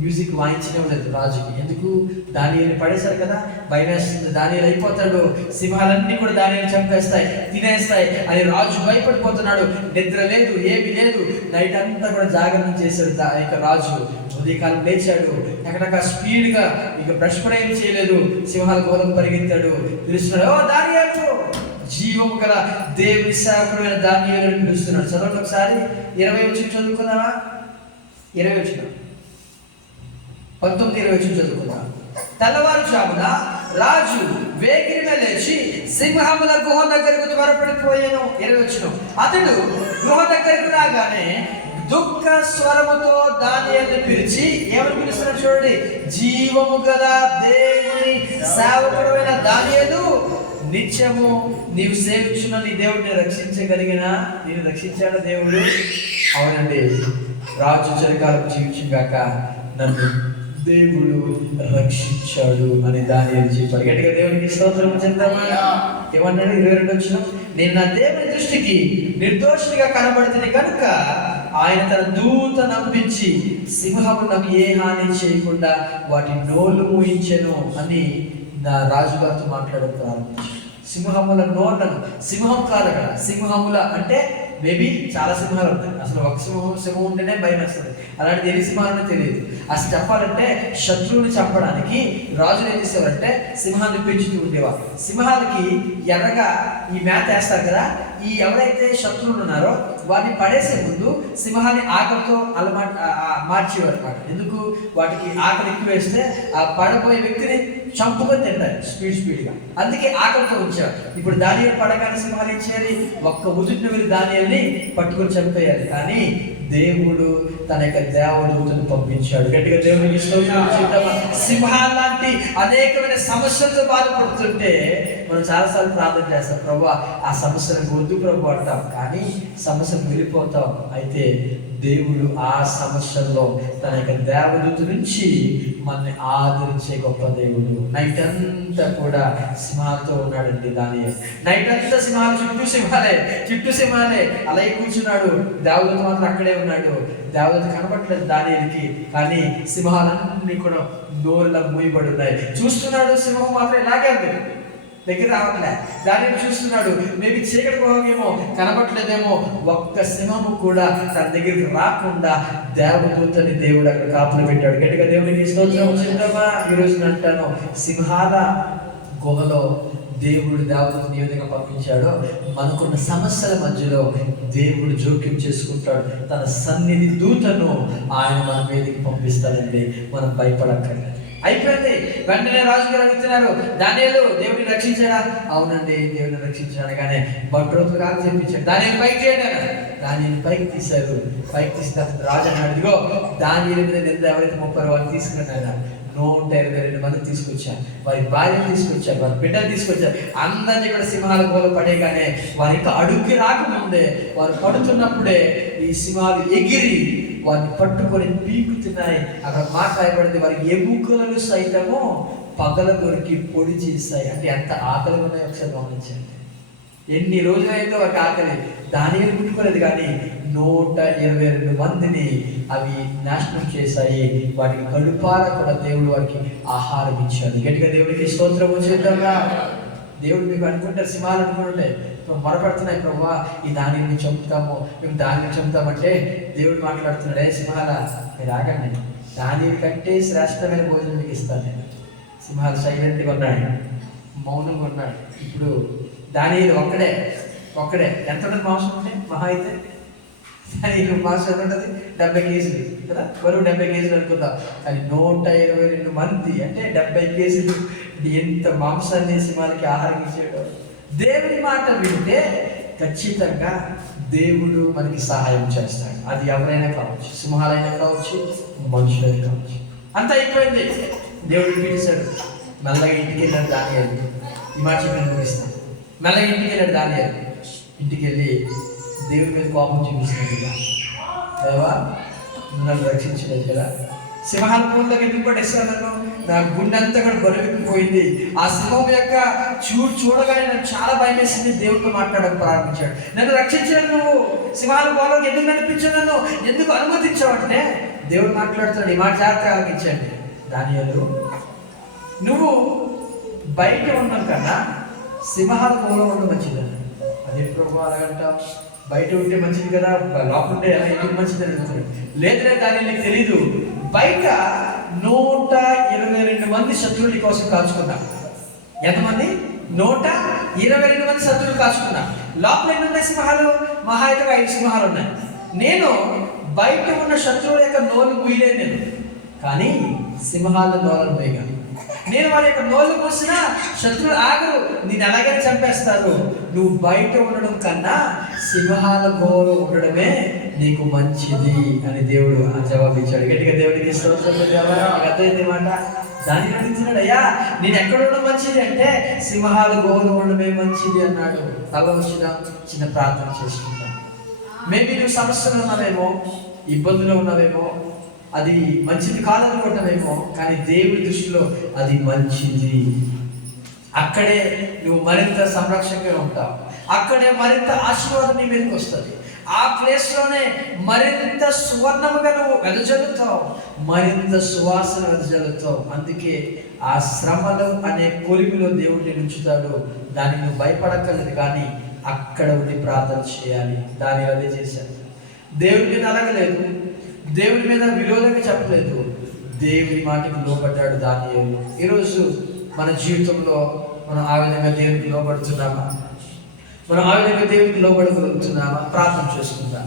మ్యూజిక్ వాయించనే ఉండదు రాజుకి. ఎందుకు? దానియేలు పడేశారు కదా, భయం వేస్తుంది. దానియేలు అయిపోతాడు, సింహాలన్నీ కూడా దానియేలు చంపేస్తాయి, తినేస్తాయి అని రాజు భయపడిపోతున్నాడు. నిద్ర లేదు, ఏమీ లేదు. నైట్ అంతా కూడా జాగరణ చేశాడు ఇక రాజు. ఉదయకాలం లేచాడు, అక్కడ స్పీడ్గా ఇక బ్రష్ కూడా ఏం చేయలేదు, సింహాల గోధుమ పరిగెత్తాడు. పిలుస్తున్నాడు, ఓ దానియేలు, జీవము గల దేవుని సేవకుడైన దానియేలు అని పిలుస్తున్నాడు. చదవండి ఒకసారి 20 వచ్చి చదువుకుందామా? 20 వచ్చిన 19-20 వచ్చి చదువుకుందాం. తెల్లవారుజామున రాజు వేగిరిన లేచి సింహముల గుహ దగ్గరకు త్వరపడిపోయాను. 20 వచ్చిన అతడు గృహ దగ్గరకు రాగానే దుఃఖ స్వరముతో దానియేలును పిలిచి, ఏమని పిలుస్తున్నాడు చూడండి, జీవము గల దేవుని సేవకుడైన దానియేలు, నిత్యము నీవు సేవించున్న నీ దేవుడిని రక్షించగలిగిన నేను రక్షించాడు దేవుడు. అవునండి, రాజు చలికాలం జీవించుగాక నన్ను దేవుడు రక్షించాడు అని దానియేలు చెప్పాడు. గట్టిగా దేవునికి స్తోత్రం చెప్తామా? ఏమన్నాడు? 22 వచ్చిన నేను నా దేవుని దృష్టికి నిర్దోషిగా కనబడుతుంది కనుక ఆయన తన దూత నంపించి సింహము నాకు ఏ హాని చేయకుండా వాటి నోళ్ళు మూయించెను అని నా రాజుగారితో మాట్లాడడం ప్రారంభించాడు. సింహముల నోళ్ళను, సింహం కాదు అక్కడ, సింహముల అంటే మేబీ చాలా సింహాలు ఉంటాయి. అసలు ఒక సింహం ఉంటేనే భయం వేస్తుంది, అలాంటిది ఎన్ని సింహాలు తెలియదు. అసలు చెప్పాలంటే శత్రువుని చంపడానికి రాజులు ఏం చేసేవారంటే సింహాన్ని పెంచుతూ ఉండేవారు. సింహాలకి ఎర్రగా ఈ మేత వేస్తారు కదా, ఈ ఎవరైతే శత్రువులు ఉన్నారో వాటిని పడేసే ముందు సింహాన్ని ఆకలితో మార్చేవారు అనమాట. ఎందుకు? వాటికి ఆకలి ఎక్కువ వేస్తే ఆ పడబోయే వ్యక్తిని చంపుకొని తింటారు స్పీడ్గా, అందుకే ఆకలితో ఉంచారు. ఇప్పుడు దానియేలు పడగానే సింహాలు ఇచ్చేది ఒక్క ఉదుటిన వెళ్ళి దానియేలుని పట్టుకొని చంపేయాలి. కానీ దేవుడు తన యొక్క దేవదూతను పంపించాడు. గట్టిగా దేవునికి సింహాలు లాంటి అనేకమైన సమస్యలతో బాధపడుతుంటే మనం చాలాసార్లు ప్రార్థన చేస్తాం, ప్రభు ఆ సమస్యలకు వద్దు ప్రభు అంటాం, కానీ సమస్యకు వెళ్ళిపోతాం. అయితే దేవుడు ఆ సమస్యల్లో తన యొక్క దేవదూత నుంచి మనల్ని ఆదరించే గొప్ప దేవుడు. నైట్ అంతా కూడా సింహాలతో ఉన్నాడండి దానియేలు. నైట్ అంతా సింహాలు, చుట్టూ సింహాలే అలాగే కూర్చున్నాడు. దేవదూత మాత్రం అక్కడే ఉన్నాడు. దేవదూత కనబడలేదు దానియేలుకి, కానీ సింహాలన్నీ కూడా నోరులా మూయబడి ఉన్నాయి. చూస్తున్నాడు, సింహం మాత్రం ఇలాగే ఉంది, దగ్గర రావట్లే. దానిని చూస్తున్నాడు, మేబీ చీకటి పోగేమో, కనబట్లేదేమో. ఒక్క సింహము కూడా తన దగ్గరికి రాకుండా దేవదూతని దేవుడు అక్కడ కాపులు పెట్టాడు. గట్టిగా దేవుడికి స్తోత్రం చెప్తామా? ఈరోజు అంటాను, సింహాల గుహలో దేవుడు దేవదూతని ఏ విధంగా పంపించాడో మనకున్న సమస్యల మధ్యలో దేవుడు జోక్యం చేసుకుంటాడు. తన సన్నిధి దూతను ఆయన మన మీదకి పంపిస్తాడండి. మనం భయపడక్కర్లేదు. అయిపోయింది. వెంటనే రాజుగారు అడుగుతున్నారు, దానియేలు దేవుడిని రక్షించాడా? అవునండి, దేవుడిని రక్షించాడు. కానీ బంట్రోతులు కాదు చెప్పించాడు. దానియేలు పైకి చేయండి అన్నారు. దానియేలు పైకి తీశారు. పైకి తీసిన తర్వాత రాజు అన్నాడు, ఇదిగో దానియేలు మీద నింద ఎవరైతే 30 వాళ్ళు తీసుకున్నారా 122 మంది తీసుకొచ్చారు. వారి భార్యను తీసుకొచ్చారు, వారి బిడ్డలు తీసుకొచ్చారు. అందరినీ కూడా సింహాల గోల పడేగానే వారి ఇంకా అడుగుకి రాకముందే, వారు పడుతున్నప్పుడే ఈ సింహాలు ఎగిరి వారిని పట్టుకొని పీకుతున్నాయి. అక్కడ మాట్లాడబడింది, వారి ఎముకలను సైతము పగలగొరికి పొడి చేస్తాయి. అంటే ఎంత ఆకలి ఉన్నాయో ఒకసారి గమనించండి. ఎన్ని రోజులైందో వారికి ఆకలి. దానియేలు ముట్టుకోలేదు, కానీ 122 మందిని అవి నాశనం చేశాయి. వాటికి కడుపాల కూడా దేవుడు వారికి ఆహారం ఇచ్చాడు. గట్టిగా దేవుడికి స్తోత్రం చేద్దాంగా. దేవుడు మీకు అనుకుంటారు, సింహాలు అనుకుంటే మొరపడుతున్నాయి, ప్రభు ఈ దానిని చంపుతాము, మేము దానిని చంపుతామంటే దేవుడు మాట్లాడుతున్నాడు, ఏ సింహాల మీరు ఆగండి, దాని కంటే శ్రేష్టమైన భోజనం మీకు ఇస్తాను నేను. సింహాలు సైలెంట్గా ఉన్నాడు, మౌనంగా ఉన్నాడు. ఇప్పుడు దానియేలు ఒక్కడే ఎంత ఉంటుంది మాంసం ఉంటే మహా అయితే దాని మాంసం ఎంత ఉంటుంది? 70 కేజీలు కదా, బరువు 70 కేజీలు అనుకుందాం. కానీ 122 మంది అంటే 70 కేజీలు. ఎంత మాంసాన్ని సింహాలకి ఆహారం ఇచ్చాడు. దేవుని మాట వింటే ఖచ్చితంగా దేవుడు మనకి సహాయం చేస్తాడు. అది ఎవరైనా కావచ్చు, సింహాలైనా కావచ్చు, మనుషులైనా కావచ్చు. అంత అయిపోయింది. దేవుడు పిలిచాడు, మెల్లగా ఇంటికి వెళ్ళాడు దానియేలు. ఈ మాట చెప్పి ముగిస్తాను. మెల్లగా ఇంటికి వెళ్ళాడు దానియేలు. ఇంటికి వెళ్ళి దేవుని మీద కోపం చూపిస్తున్నాడు. దేవా నన్ను రక్షించలేదు కదా. సింహాల పూలకి ఎందుకు పడేస్తాను? నా గుండె అంతా కూడా బరువెక్కిపోయింది. ఆ సింహం యొక్క చూడగానే నాకు చాలా భయం వేసింది. దేవుడితో మాట్లాడడం ప్రారంభించాడు. నన్ను రక్షించాడు, నువ్వు సింహాల పూలకి ఎందుకు నడిపించావు, నన్ను ఎందుకు అనుమతించావు అంటే దేవుడు మాట్లాడుతున్నాడు. ఈ మాట జాగ్రత్తగా ఆలకించండి. దానియేలు, నువ్వు బయట ఉండడం కన్నా సింహాల పూలలో ఉండడం మంచిదని. అదే ప్రభు అలాగంటావు, బయట ఉంటే మంచిది కదా, లోపల ఉంటే ఎలా ఎందుకు మంచిది అని అడుగుతాడు. లేదు దాని నీకు తెలీదు. బయట 122 మంది శత్రువుల కోసం కాచుకున్నారు. ఎంతమంది? 122 మంది శత్రువులు కాచుకున్నారు. లోపల ఎన్ని ఉన్నాయి సింహాలు? మహా అయితే 5 సింహాలు ఉన్నాయి. నేను బయట ఉన్న శత్రువుల యొక్క నోళ్ళు మూయలేను నేను, కానీ సింహాల నోళ్ళను మూయగలను. నేను వారి యొక్క నోళ్ళు మూసినా శత్రువులు ఆగరు, నేను ఎలాగైనా చంపేస్తారు. నువ్వు బయట ఉండడం కన్నా సింహాల గోలో ఉండడమే నీకు మంచిది అని దేవుడు జవాబు ఇచ్చాడు. గట్టిగా దేవుడికి అర్థమైంది మాట. దాన్ని అడుగుతున్నాడు, అయ్యా నేను ఎక్కడ ఉండడం మంచిది అంటే సింహాల గోలు ఉండడమే మంచిది అన్నాడు. తల వచ్చిన చిన్న ప్రార్థన చేసుకుంటాం. మేబీ నువ్వు సమస్యలు ఉన్నావేమో, ఇబ్బందులు ఉన్నావేమో, అది మంచిది కాదనుకుంటావేమో, కానీ దేవుడి దృష్టిలో అది మంచిది. అక్కడే నువ్వు మరింత సంరక్షణగా ఉంటావు. అక్కడే మరింత ఆశీర్వాదం నీ మీదకి వస్తుంది. ఆ ప్లేస్లోనే మరింత సువర్ణముగా నువ్వు వెదజల్లుతావు, మరింత సువాసన వెదజల్లుతావు. అందుకే ఆ శ్రమలు అనే కొలిమిలో దేవుడిని ఉంచుతాడు. దానికి నువ్వు భయపడక్కర్లేదు, కానీ అక్కడ ఉండి ప్రార్థన చేయాలి. దాని అదే చేశాను. దేవుడి మీద అలగలేదు, దేవుడి మీద విరోధంగా చెప్పలేదు, దేవుడి మాటకి లోబడ్డాడు దానియేలు. ఈరోజు మన జీవితంలో మనం ఆ విధంగా దేవుడికి లోబడుతున్నామా? మనం ఆ విధంగా దేవుడికి లోబడగలుగుతున్నామా? ప్రార్థన చేసుకుందాం.